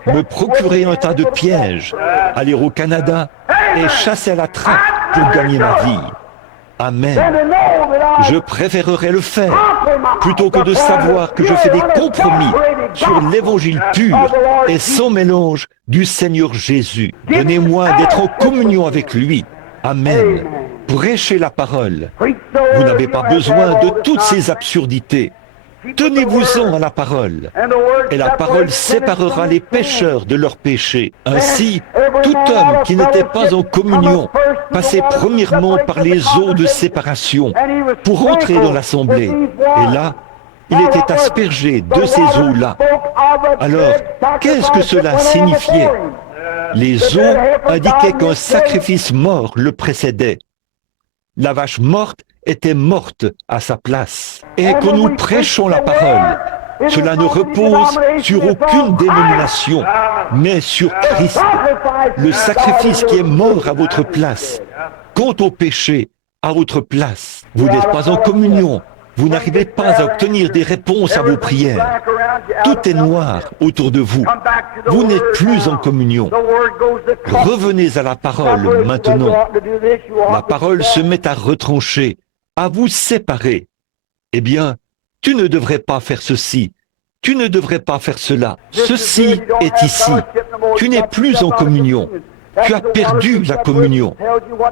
me procurer un tas de pièges, aller au Canada et chasser à la trappe pour gagner ma vie. Amen. Je préférerais le faire plutôt que de savoir que je fais des compromis sur l'évangile pur et sans mélange du Seigneur Jésus. Donnez-moi d'être en communion avec lui. Amen. Prêchez la parole. Vous n'avez pas besoin de toutes ces absurdités. Tenez-vous-en à la parole, et la parole séparera les pécheurs de leurs péchés. Ainsi, tout homme qui n'était pas en communion passait premièrement par les eaux de séparation pour entrer dans l'assemblée. Et là, il était aspergé de ces eaux-là. Alors, qu'est-ce que cela signifiait? Les eaux indiquaient qu'un sacrifice mort le précédait. La vache morte était morte à sa place. Et que nous prêchons la parole, cela ne repose sur aucune dénomination, mais sur Christ, le sacrifice qui est mort à votre place, quant au péché, à votre place. Vous n'êtes pas en communion, vous n'arrivez pas à obtenir des réponses à vos prières. Tout est noir autour de vous. Vous n'êtes plus en communion. Revenez à la parole maintenant. La parole se met à retrancher, à vous séparer. Eh bien, tu ne devrais pas faire ceci. Tu ne devrais pas faire cela. Ceci est ici. Tu n'es plus en communion. Tu as perdu la communion.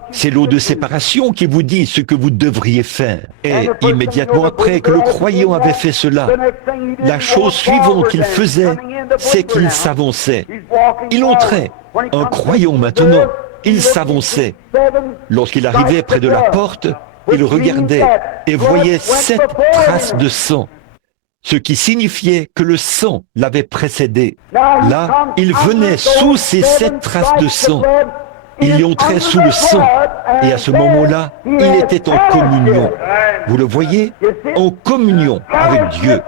C'est l'eau de séparation qui vous dit ce que vous devriez faire. Et immédiatement après que le croyant avait fait cela, la chose suivante qu'il faisait, c'est qu'il s'avançait. Il entrait. Un croyant maintenant, il s'avançait. Lorsqu'il arrivait près de la porte, il regardait et voyait 7 traces de sang, ce qui signifiait que le sang l'avait précédé. Là, il venait sous ces 7 traces de sang. Il y entrait sous le sang, et à ce moment-là, il était en communion. Vous le voyez? En communion avec Dieu.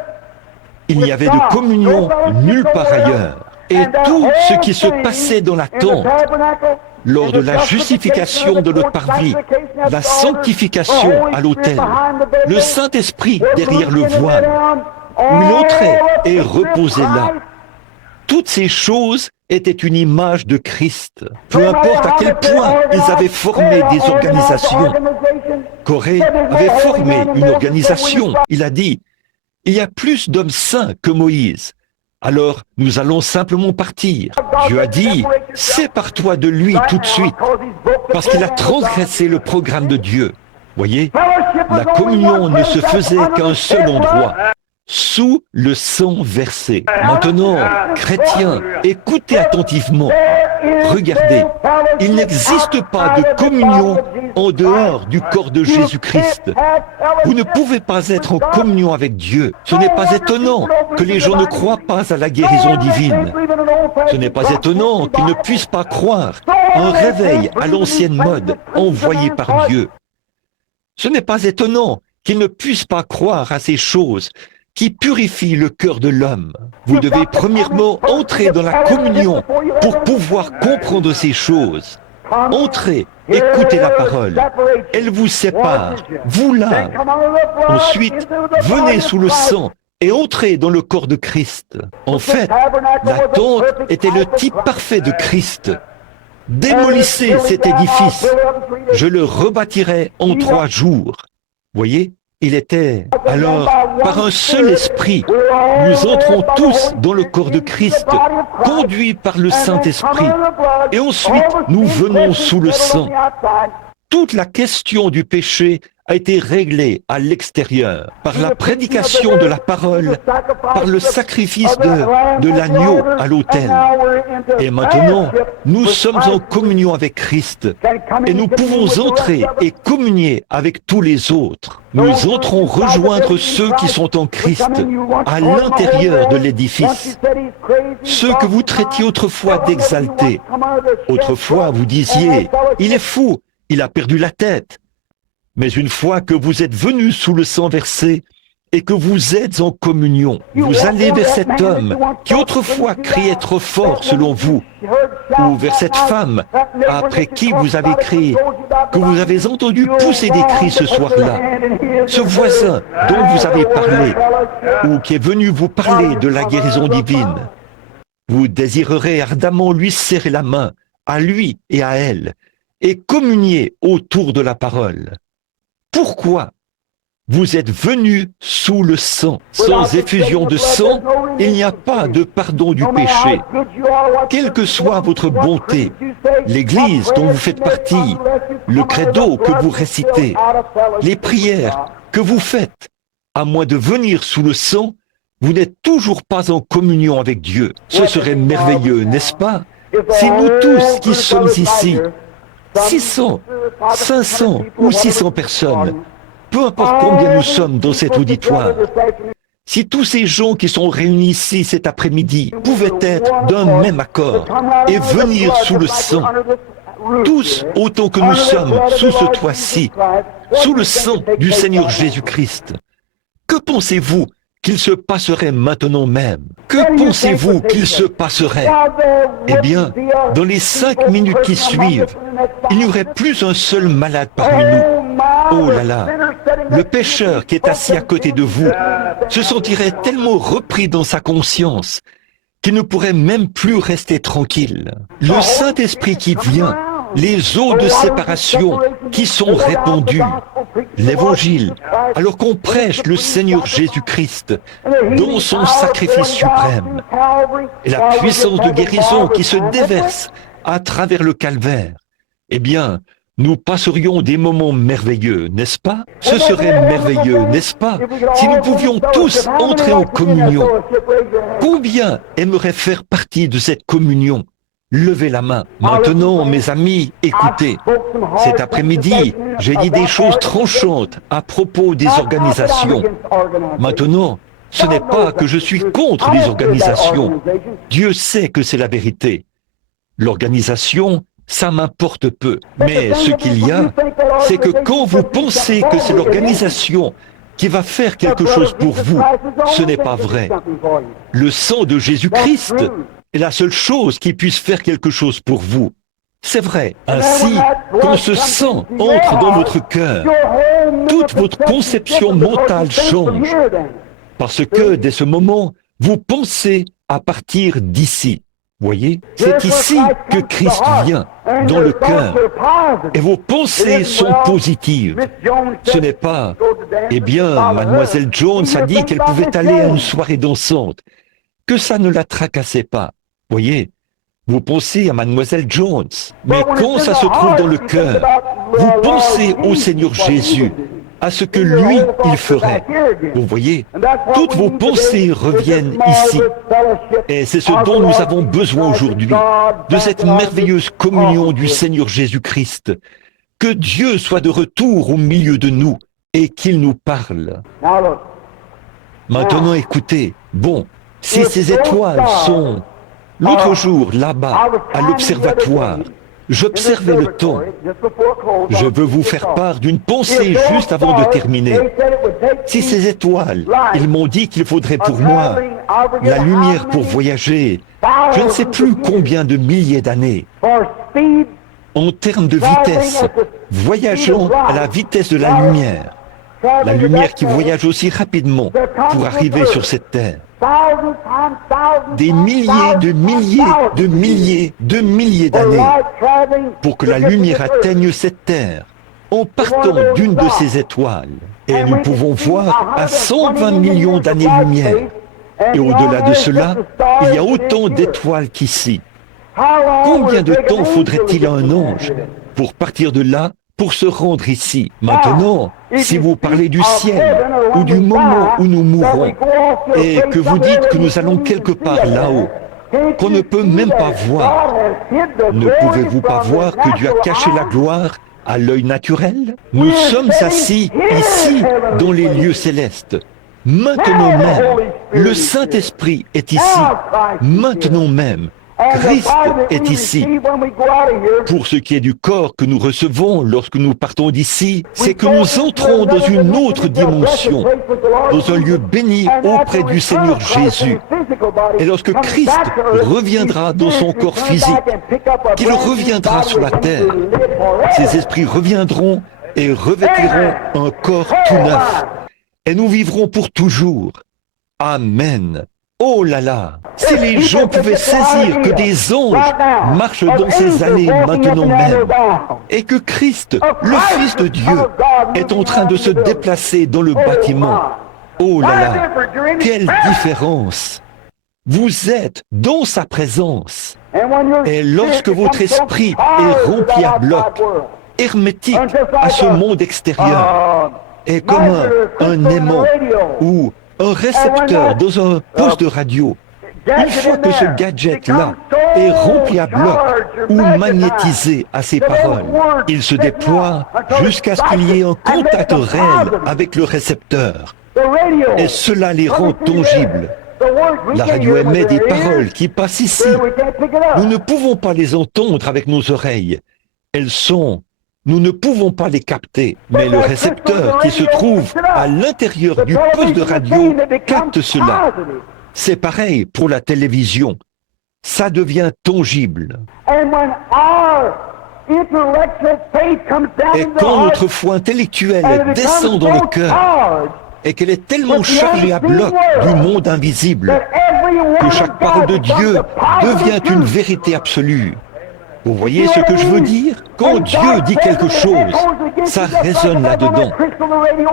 Il n'y avait de communion nulle part ailleurs. Et tout ce qui se passait dans la tente, lors de la justification de notre parvis, la sanctification à l'autel, le Saint-Esprit derrière le voile, où il entrait et reposait là. Toutes ces choses était une image de Christ. Peu importe à quel point ils avaient formé des organisations. Corée avait formé une organisation. Il a dit, il y a plus d'hommes saints que Moïse. Alors, nous allons simplement partir. Dieu a dit, sépare-toi de lui tout de suite, parce qu'il a transgressé le programme de Dieu. Voyez, la communion ne se faisait qu'à un seul endroit, sous le sang versé. Maintenant, chrétiens, écoutez attentivement. Regardez, il n'existe pas de communion en dehors du corps de Jésus-Christ. Vous ne pouvez pas être en communion avec Dieu. Ce n'est pas étonnant que les gens ne croient pas à la guérison divine. Ce n'est pas étonnant qu'ils ne puissent pas croire à un réveil à l'ancienne mode envoyé par Dieu. Ce n'est pas étonnant qu'ils ne puissent pas croire à ces choses qui purifie le cœur de l'homme. Vous devez premièrement entrer dans la communion pour pouvoir comprendre ces choses. Entrez, écoutez la parole. Elle vous sépare, vous là. Ensuite, venez sous le sang et entrez dans le corps de Christ. En fait, la tente était le type parfait de Christ. Démolissez cet édifice. Je le rebâtirai en 3 jours. Voyez ? Il était alors, par un seul esprit, nous entrons tous dans le corps de Christ, conduits par le Saint-Esprit. Et ensuite, nous venons sous le sang. Toute la question du péché a été réglée à l'extérieur, par la prédication de la parole, par le sacrifice de l'agneau à l'autel. Et maintenant, nous sommes en communion avec Christ et nous pouvons entrer et communier avec tous les autres. Nous entrons rejoindre ceux qui sont en Christ à l'intérieur de l'édifice. Ceux que vous traitiez autrefois d'exaltés. Autrefois, vous disiez, il est fou, il a perdu la tête. Mais une fois que vous êtes venus sous le sang versé et que vous êtes en communion, vous allez vers cet homme qui autrefois criait trop fort selon vous, ou vers cette femme après qui vous avez crié, que vous avez entendu pousser des cris ce soir-là, ce voisin dont vous avez parlé, ou qui est venu vous parler de la guérison divine. Vous désirerez ardemment lui serrer la main, à lui et à elle, et communier autour de la parole. Pourquoi vous êtes venus sous le sang? Sans effusion de sang, il n'y a pas de pardon du péché. Quelle que soit votre bonté, l'Église dont vous faites partie, le credo que vous récitez, les prières que vous faites, à moins de venir sous le sang, vous n'êtes toujours pas en communion avec Dieu. Ce serait merveilleux, n'est-ce pas? Si nous tous qui sommes ici, 600, 500 ou 600 personnes, peu importe combien nous sommes dans cet auditoire, si tous ces gens qui sont réunis ici cet après-midi pouvaient être d'un même accord et venir sous le sang, tous autant que nous sommes sous ce toit-ci, sous le sang du Seigneur Jésus-Christ, que pensez-vous qu'il se passerait maintenant même? Que pensez-vous qu'il se passerait? Eh bien, dans les 5 minutes qui suivent, il n'y aurait plus un seul malade parmi nous. Oh là là, le pécheur qui est assis à côté de vous se sentirait tellement repris dans sa conscience qu'il ne pourrait même plus rester tranquille. Le Saint-Esprit qui vient, les eaux de séparation qui sont répandues, l'Évangile, alors qu'on prêche le Seigneur Jésus-Christ dans son sacrifice suprême, et la puissance de guérison qui se déverse à travers le calvaire, eh bien, nous passerions des moments merveilleux, n'est-ce pas? Ce serait merveilleux, n'est-ce pas? Si nous pouvions tous entrer en communion. Combien aimeraient faire partie de cette communion? Levez la main. Maintenant, mes amis, écoutez. Cet après-midi, j'ai dit des choses tranchantes à propos des organisations. Maintenant, ce n'est pas que je suis contre les organisations. Dieu sait que c'est la vérité. L'organisation, ça m'importe peu. Mais ce qu'il y a, c'est que quand vous pensez que c'est l'organisation qui va faire quelque chose pour vous, ce n'est pas vrai. Le sang de Jésus-Christ est la seule chose qui puisse faire quelque chose pour vous. C'est vrai. Ainsi, quand ce sang entre dans votre cœur, toute votre conception mentale change. Parce que, dès ce moment, vous pensez à partir d'ici. Voyez, c'est ici que Christ vient, dans le cœur. Et vos pensées sont positives. Ce n'est pas, eh bien, mademoiselle Jones a dit qu'elle pouvait aller à une soirée dansante, que ça ne la tracassait pas. Voyez, vous pensez à mademoiselle Jones. Mais quand ça se trouve dans le cœur, vous pensez au Seigneur Jésus, à ce que lui, il ferait. Vous voyez, toutes vos pensées reviennent ici. Et c'est ce dont nous avons besoin aujourd'hui, de cette merveilleuse communion du Seigneur Jésus-Christ. Que Dieu soit de retour au milieu de nous et qu'il nous parle. Maintenant, écoutez, bon, si ces étoiles sont... L'autre jour, là-bas, à l'observatoire, j'observais le temps. Je veux vous faire part d'une pensée juste avant de terminer. Si ces étoiles, ils m'ont dit qu'il faudrait pour moi la lumière pour voyager, je ne sais plus combien de milliers d'années. En termes de vitesse, voyageons à la vitesse de la lumière qui voyage aussi rapidement pour arriver sur cette terre. Des milliers de milliers de milliers de milliers d'années pour que la lumière atteigne cette terre en partant d'une de ces étoiles. Et nous pouvons voir à 120 millions d'années-lumière. Et au-delà de cela, il y a autant d'étoiles qu'ici. Combien de temps faudrait-il à un ange pour partir de là, pour se rendre ici? Maintenant, si vous parlez du ciel ou du moment où nous mourrons et que vous dites que nous allons quelque part là-haut, qu'on ne peut même pas voir, ne pouvez-vous pas voir que Dieu a caché la gloire à l'œil naturel? Nous sommes assis ici dans les lieux célestes. Maintenant même, le Saint-Esprit est ici. Maintenant même, Christ est ici. Pour ce qui est du corps que nous recevons lorsque nous partons d'ici, c'est que nous entrons dans une autre dimension, dans un lieu béni auprès du Seigneur Jésus. Et lorsque Christ reviendra dans son corps physique, qu'il reviendra sur la terre, ces esprits reviendront et revêtiront un corps tout neuf. Et nous vivrons pour toujours. Amen. Oh là là, si les gens pouvaient saisir que des anges marchent dans ces allées maintenant même, et que Christ, le Fils de Dieu, est en train de se déplacer dans le bâtiment. Oh là là, quelle différence! Vous êtes dans sa présence. Et lorsque votre esprit est rempli à bloc, hermétique à ce monde extérieur, et comme un aimant ou un récepteur dans un poste de radio, une fois que ce gadget-là est rempli à bloc ou magnétisé à ses paroles, il se déploie jusqu'à ce qu'il y ait un contact réel avec le récepteur. Et cela les rend tangibles. La radio émet des paroles qui passent ici. Nous ne pouvons pas les entendre avec nos oreilles. Elles sont... Nous ne pouvons pas les capter, mais le récepteur qui se trouve à l'intérieur du poste de radio capte cela. C'est pareil pour la télévision. Ça devient tangible. Et quand notre foi intellectuelle descend dans le cœur, et qu'elle est tellement chargée à bloc du monde invisible, que chaque parole de Dieu devient une vérité absolue. Vous voyez ce que je veux dire? Quand Dieu dit quelque chose, ça résonne là-dedans.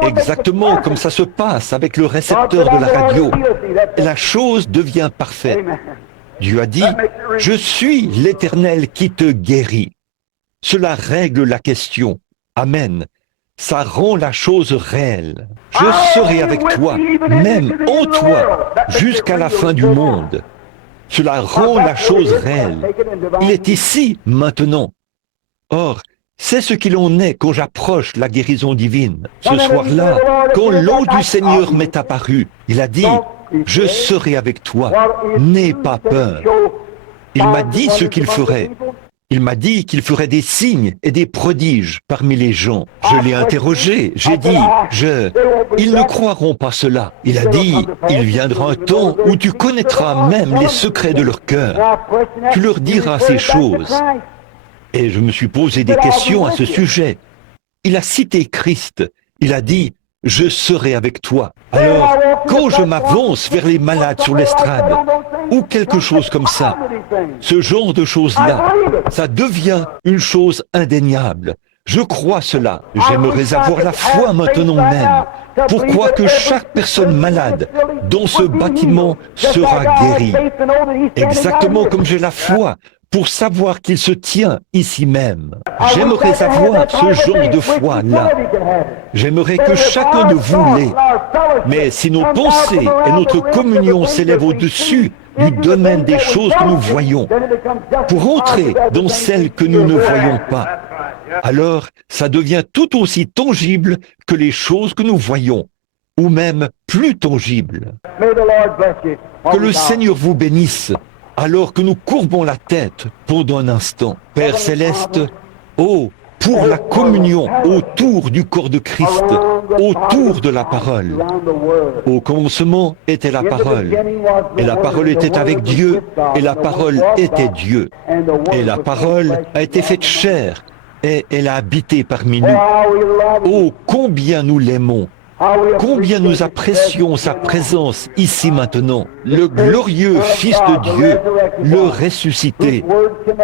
Exactement comme ça se passe avec le récepteur de la radio. Et la chose devient parfaite. Dieu a dit, « Je suis l'Éternel qui te guérit ». Cela règle la question. Amen. Ça rend la chose réelle. Je serai avec toi, même en toi, jusqu'à la fin du monde. Cela rend la chose réelle. Il est ici, maintenant. Or, c'est ce qu'il en est quand j'approche la guérison divine. Ce soir-là, quand l'ange du Seigneur m'est apparu, il a dit, « Je serai avec toi, n'aie pas peur ». Il m'a dit ce qu'il ferait. Il m'a dit qu'il ferait des signes et des prodiges parmi les gens. Je l'ai interrogé, j'ai dit, ils ne croiront pas cela. Il a dit, il viendra un temps où tu connaîtras même les secrets de leur cœur. Tu leur diras ces choses. Et je me suis posé des questions à ce sujet. Il a cité Christ. Il a dit, je serai avec toi. Alors, quand je m'avance vers les malades sur l'estrade, ou quelque chose comme ça, ce genre de choses-là, ça devient une chose indéniable. Je crois cela. J'aimerais avoir la foi maintenant même. Pourquoi que chaque personne malade dans ce bâtiment sera guérie. Exactement comme j'ai la foi pour savoir qu'il se tient ici même. J'aimerais avoir ce genre de foi-là. J'aimerais que chacun de vous l'ait. Mais si nos pensées et notre communion s'élèvent au-dessus du domaine des choses que nous voyons, pour entrer dans celles que nous ne voyons pas, alors ça devient tout aussi tangible que les choses que nous voyons, ou même plus tangible. Que le Seigneur vous bénisse, alors que nous courbons la tête pendant un instant. Père Céleste, oh, pour la communion autour du corps de Christ, autour de la parole. Au commencement était la parole, et la parole était avec Dieu, et la parole était Dieu. Et la parole a été faite chair, et elle a habité parmi nous. Oh, combien nous l'aimons! Combien nous apprécions sa présence ici maintenant, le glorieux Fils de Dieu, le ressuscité,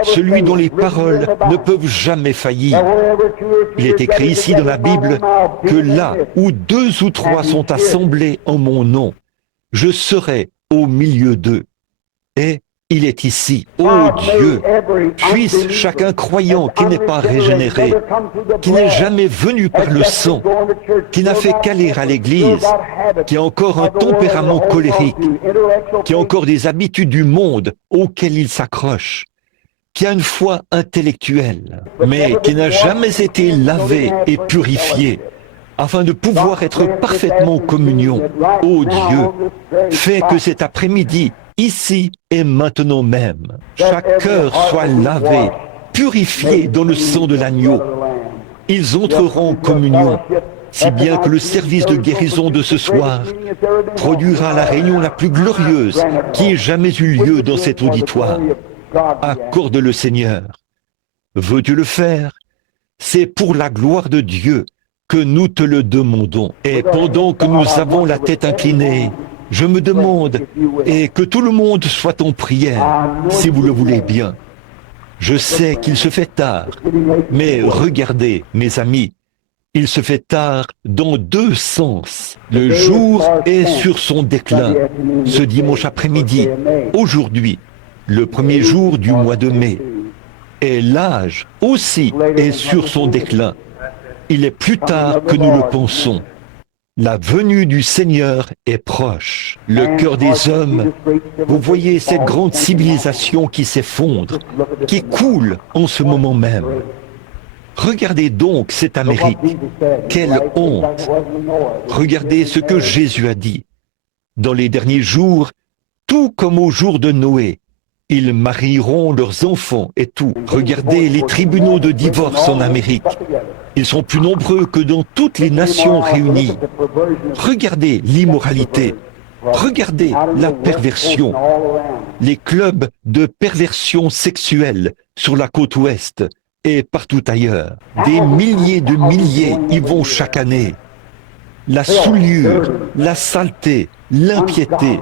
celui dont les paroles ne peuvent jamais faillir. Il est écrit ici dans la Bible que là où 2 ou 3 sont assemblés en mon nom, je serai au milieu d'eux. Et il est ici. Ô Dieu, puisse chaque incroyant qui n'est pas régénéré, qui n'est jamais venu par le sang, qui n'a fait qu'aller à l'église, qui a encore un tempérament colérique, qui a encore des habitudes du monde auxquelles il s'accroche, qui a une foi intellectuelle, mais qui n'a jamais été lavé et purifié, afin de pouvoir être parfaitement en communion. Ô Dieu, fais que cet après-midi, ici et maintenant même, chaque cœur soit lavé, purifié dans le sang de l'agneau. Ils entreront en communion, si bien que le service de guérison de ce soir produira la réunion la plus glorieuse qui ait jamais eu lieu dans cet auditoire. Accorde-le, Seigneur. Veux-tu le faire? C'est pour la gloire de Dieu que nous te le demandons. Et pendant que nous avons la tête inclinée, je me demande, et que tout le monde soit en prière, si vous le voulez bien. Je sais qu'il se fait tard, mais regardez, mes amis, il se fait tard dans 2 sens. Le jour est sur son déclin, ce dimanche après-midi, aujourd'hui, le 1er jour du mois de mai. Et l'âge aussi est sur son déclin. Il est plus tard que nous le pensons. La venue du Seigneur est proche. Le cœur des hommes, vous voyez cette grande civilisation qui s'effondre, qui coule en ce moment même. Regardez donc cette Amérique. Quelle honte! Regardez ce que Jésus a dit. Dans les derniers jours, tout comme au jour de Noé, ils marieront leurs enfants et tout. Regardez les tribunaux de divorce en Amérique. Ils sont plus nombreux que dans toutes les nations réunies. Regardez l'immoralité. Regardez la perversion. Les clubs de perversion sexuelle sur la côte ouest et partout ailleurs. Des milliers de milliers y vont chaque année. La souillure, la saleté, l'impiété,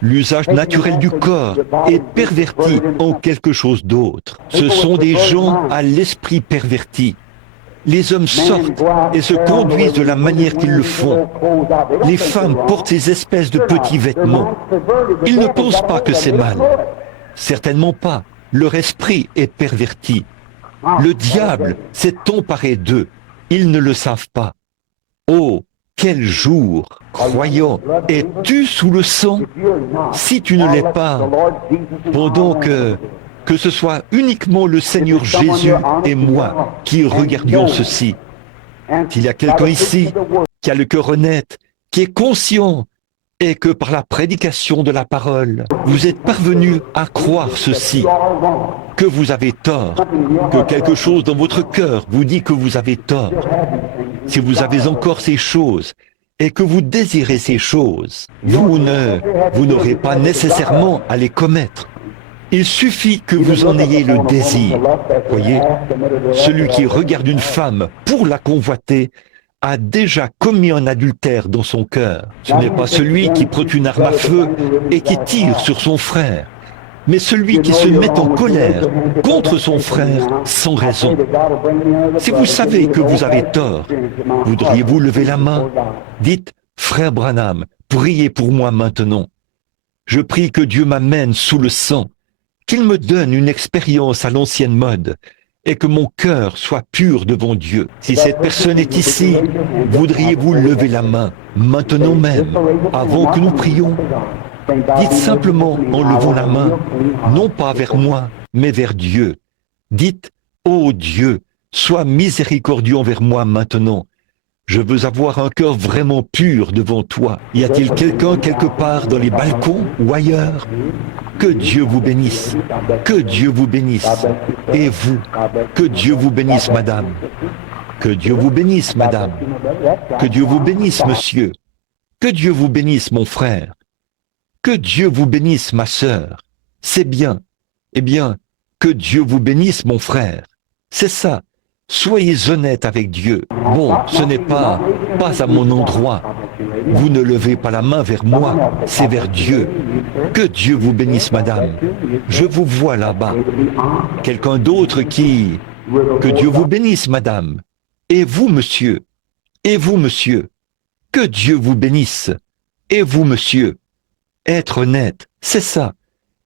l'usage naturel du corps est perverti en quelque chose d'autre. Ce sont des gens à l'esprit perverti. Les hommes sortent et se conduisent de la manière qu'ils le font. Les femmes portent ces espèces de petits vêtements. Ils ne pensent pas que c'est mal. Certainement pas. Leur esprit est perverti. Le diable s'est emparé d'eux. Ils ne le savent pas. Oh, quel jour! Croyant, es-tu sous le sang? Si tu ne l'es pas, pendant que ce soit uniquement le Seigneur Jésus et moi qui regardions ceci. S'il y a quelqu'un ici qui a le cœur honnête, qui est conscient, et que par la prédication de la parole, vous êtes parvenu à croire ceci, que vous avez tort, que quelque chose dans votre cœur vous dit que vous avez tort. Si vous avez encore ces choses, et que vous désirez ces choses, vous n'aurez pas nécessairement à les commettre. Il suffit que vous en ayez le désir. Voyez, celui qui regarde une femme pour la convoiter a déjà commis un adultère dans son cœur. Ce n'est pas celui qui prend une arme à feu et qui tire sur son frère, mais celui qui se met en colère contre son frère sans raison. Si vous savez que vous avez tort, voudriez-vous lever la main? Dites, frère Branham, priez pour moi maintenant. Je prie que Dieu m'amène sous le sang, qu'il me donne une expérience à l'ancienne mode, et que mon cœur soit pur devant Dieu. Si cette personne est ici, voudriez-vous lever la main, maintenant même, avant que nous prions? Dites simplement en levant la main, non pas vers moi, mais vers Dieu. Dites, ô Dieu, sois miséricordieux envers moi maintenant. Je veux avoir un cœur vraiment pur devant toi. Y a-t-il quelqu'un quelque part dans les balcons ou ailleurs? Que Dieu vous bénisse. Que Dieu vous bénisse. Et vous, que Dieu vous bénisse, madame. Que Dieu vous bénisse, madame. Que Dieu vous bénisse, monsieur. Que Dieu vous bénisse, mon frère. Que Dieu vous bénisse, ma sœur. C'est bien. Eh bien, que Dieu vous bénisse, mon frère. C'est ça. Soyez honnête avec Dieu. Bon, ce n'est pas à mon endroit. Vous ne levez pas la main vers moi, c'est vers Dieu. Que Dieu vous bénisse, madame. Je vous vois là-bas. Quelqu'un d'autre qui... Que Dieu vous bénisse, madame. Et vous, monsieur. Et vous, monsieur. Que Dieu vous bénisse. Et vous, monsieur. Être honnête, c'est ça.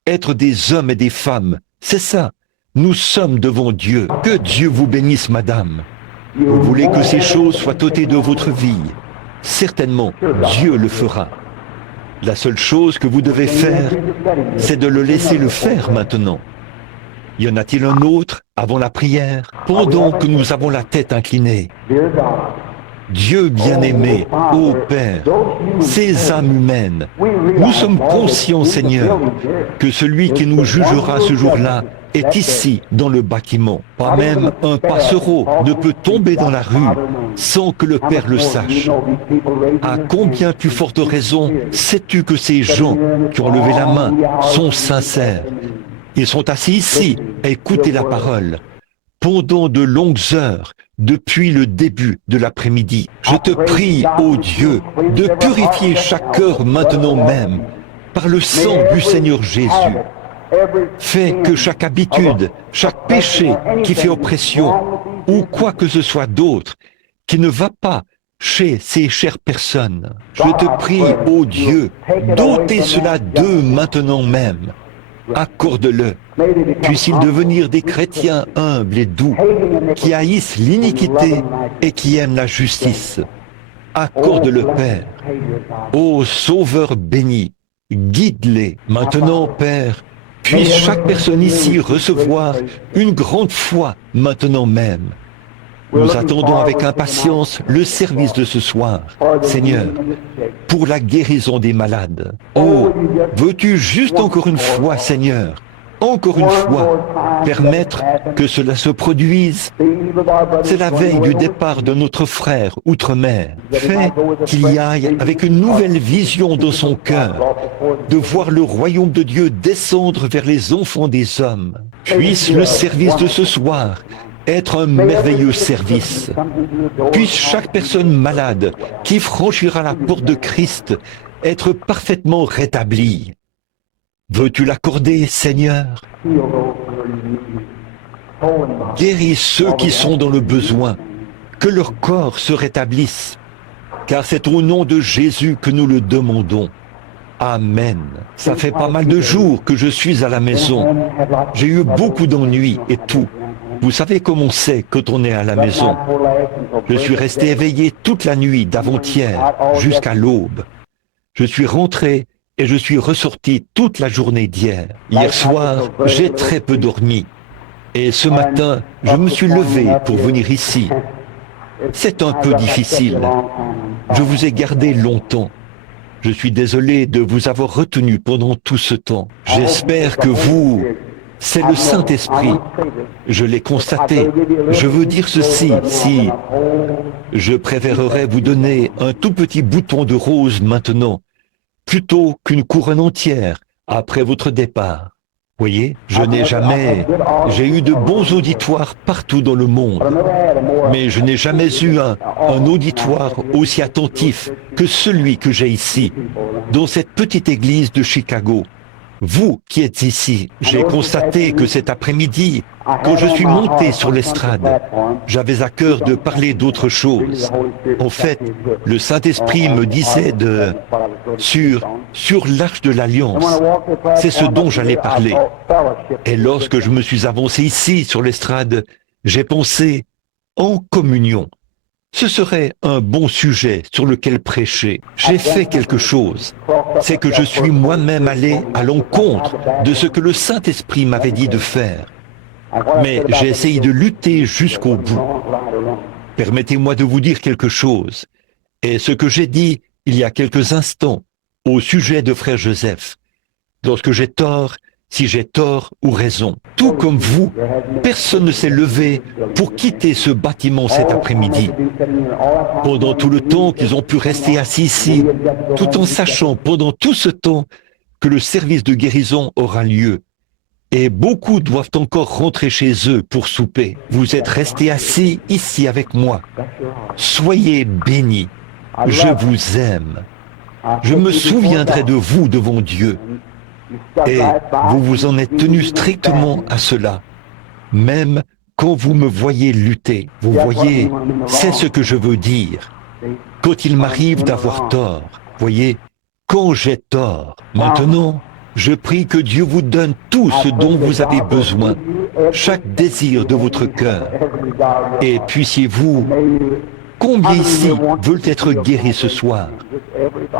Être des hommes et des femmes, c'est ça. Nous sommes devant Dieu. Que Dieu vous bénisse, madame. Vous voulez que ces choses soient ôtées de votre vie. Certainement, Dieu le fera. La seule chose que vous devez faire, c'est de le laisser le faire maintenant. Y en a-t-il un autre avant la prière, pendant que nous avons la tête inclinée? Dieu bien-aimé, ô Père, ces âmes humaines, nous sommes conscients, Seigneur, que celui qui nous jugera ce jour-là est ici, dans le bâtiment. Pas même un passereau ne peut tomber dans la rue sans que le Père le sache. À combien plus forte raison sais-tu que ces gens qui ont levé la main sont sincères? Ils sont assis ici à écouter la parole pendant de longues heures depuis le début de l'après-midi. Je te prie, ô Dieu, de purifier chaque cœur maintenant même par le sang du Seigneur Jésus. Fais que chaque habitude, chaque péché qui fait oppression ou quoi que ce soit d'autre qui ne va pas chez ces chères personnes, je te prie, ô Dieu, d'ôter cela d'eux maintenant même. Accorde-le. Puissent-ils devenir des chrétiens humbles et doux, qui haïssent l'iniquité et qui aiment la justice. Accorde-le, Père. Ô Sauveur béni, guide-les. Maintenant, Père, puisse chaque personne ici recevoir une grande foi maintenant même. Nous attendons avec impatience le service de ce soir, Seigneur, pour la guérison des malades. Oh, veux-tu juste encore une fois, Seigneur, encore une fois, permettre que cela se produise? C'est la veille du départ de notre frère outre-mer. Fais qu'il y aille avec une nouvelle vision dans son cœur, de voir le royaume de Dieu descendre vers les enfants des hommes. Puisse le service de ce soir être un merveilleux service. Puisse chaque personne malade qui franchira la porte de Christ être parfaitement rétablie. Veux-tu l'accorder, Seigneur? Guéris ceux qui sont dans le besoin, que leur corps se rétablisse, car c'est au nom de Jésus que nous le demandons. Amen. Ça fait pas mal de jours que je suis à la maison. J'ai eu beaucoup d'ennuis et tout. Vous savez comment c'est quand on est à la maison. Je suis resté éveillé toute la nuit d'avant-hier jusqu'à l'aube. Je suis rentré et je suis ressorti toute la journée d'hier. Hier soir, j'ai très peu dormi. Et ce matin, je me suis levé pour venir ici. C'est un peu difficile. Je vous ai gardé longtemps. Je suis désolé de vous avoir retenu pendant tout ce temps. J'espère que vous... C'est le Saint-Esprit. Je l'ai constaté. Je veux dire ceci, si je préférerais vous donner un tout petit bouton de rose maintenant, plutôt qu'une couronne entière après votre départ. Voyez, j'ai eu de bons auditoires partout dans le monde, mais je n'ai jamais eu un auditoire aussi attentif que celui que j'ai ici, dans cette petite église de Chicago. Vous qui êtes ici, j'ai constaté que cet après-midi, quand je suis monté sur l'estrade, j'avais à cœur de parler d'autre chose. En fait, le Saint-Esprit me disait sur l'Arche de l'Alliance. C'est ce dont j'allais parler. Et lorsque je me suis avancé ici sur l'estrade, j'ai pensé en communion. Ce serait un bon sujet sur lequel prêcher. J'ai fait quelque chose. C'est que je suis moi-même allé à l'encontre de ce que le Saint-Esprit m'avait dit de faire. Mais j'ai essayé de lutter jusqu'au bout. Permettez-moi de vous dire quelque chose. Et ce que j'ai dit il y a quelques instants au sujet de frère Joseph. Lorsque j'ai tort, si j'ai tort ou raison. Tout comme vous, personne ne s'est levé pour quitter ce bâtiment cet après-midi. Pendant tout le temps qu'ils ont pu rester assis ici, tout en sachant pendant tout ce temps que le service de guérison aura lieu. Et beaucoup doivent encore rentrer chez eux pour souper. Vous êtes restés assis ici avec moi. Soyez bénis. Je vous aime. Je me souviendrai de vous devant Dieu. Et vous vous en êtes tenu strictement à cela. Même quand vous me voyez lutter, vous voyez, c'est ce que je veux dire. Quand il m'arrive d'avoir tort, voyez, quand j'ai tort, maintenant, je prie que Dieu vous donne tout ce dont vous avez besoin, chaque désir de votre cœur. Et puissiez-vous, combien ici veulent être guéris ce soir?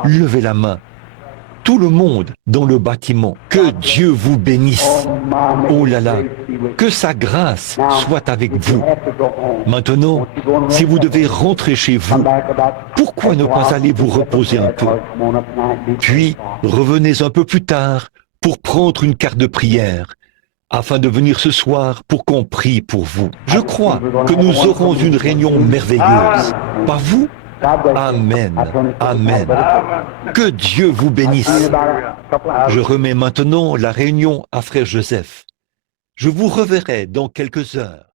Levez la main. Tout le monde dans le bâtiment. Que Dieu vous bénisse. Oh là là, que sa grâce soit avec vous. Maintenant, si vous devez rentrer chez vous, pourquoi ne pas aller vous reposer un peu? Puis, revenez un peu plus tard pour prendre une carte de prière, afin de venir ce soir pour qu'on prie pour vous. Je crois que nous aurons une réunion merveilleuse. Pas vous? Amen. Amen. Que Dieu vous bénisse. Je remets maintenant la réunion à frère Joseph. Je vous reverrai dans quelques heures.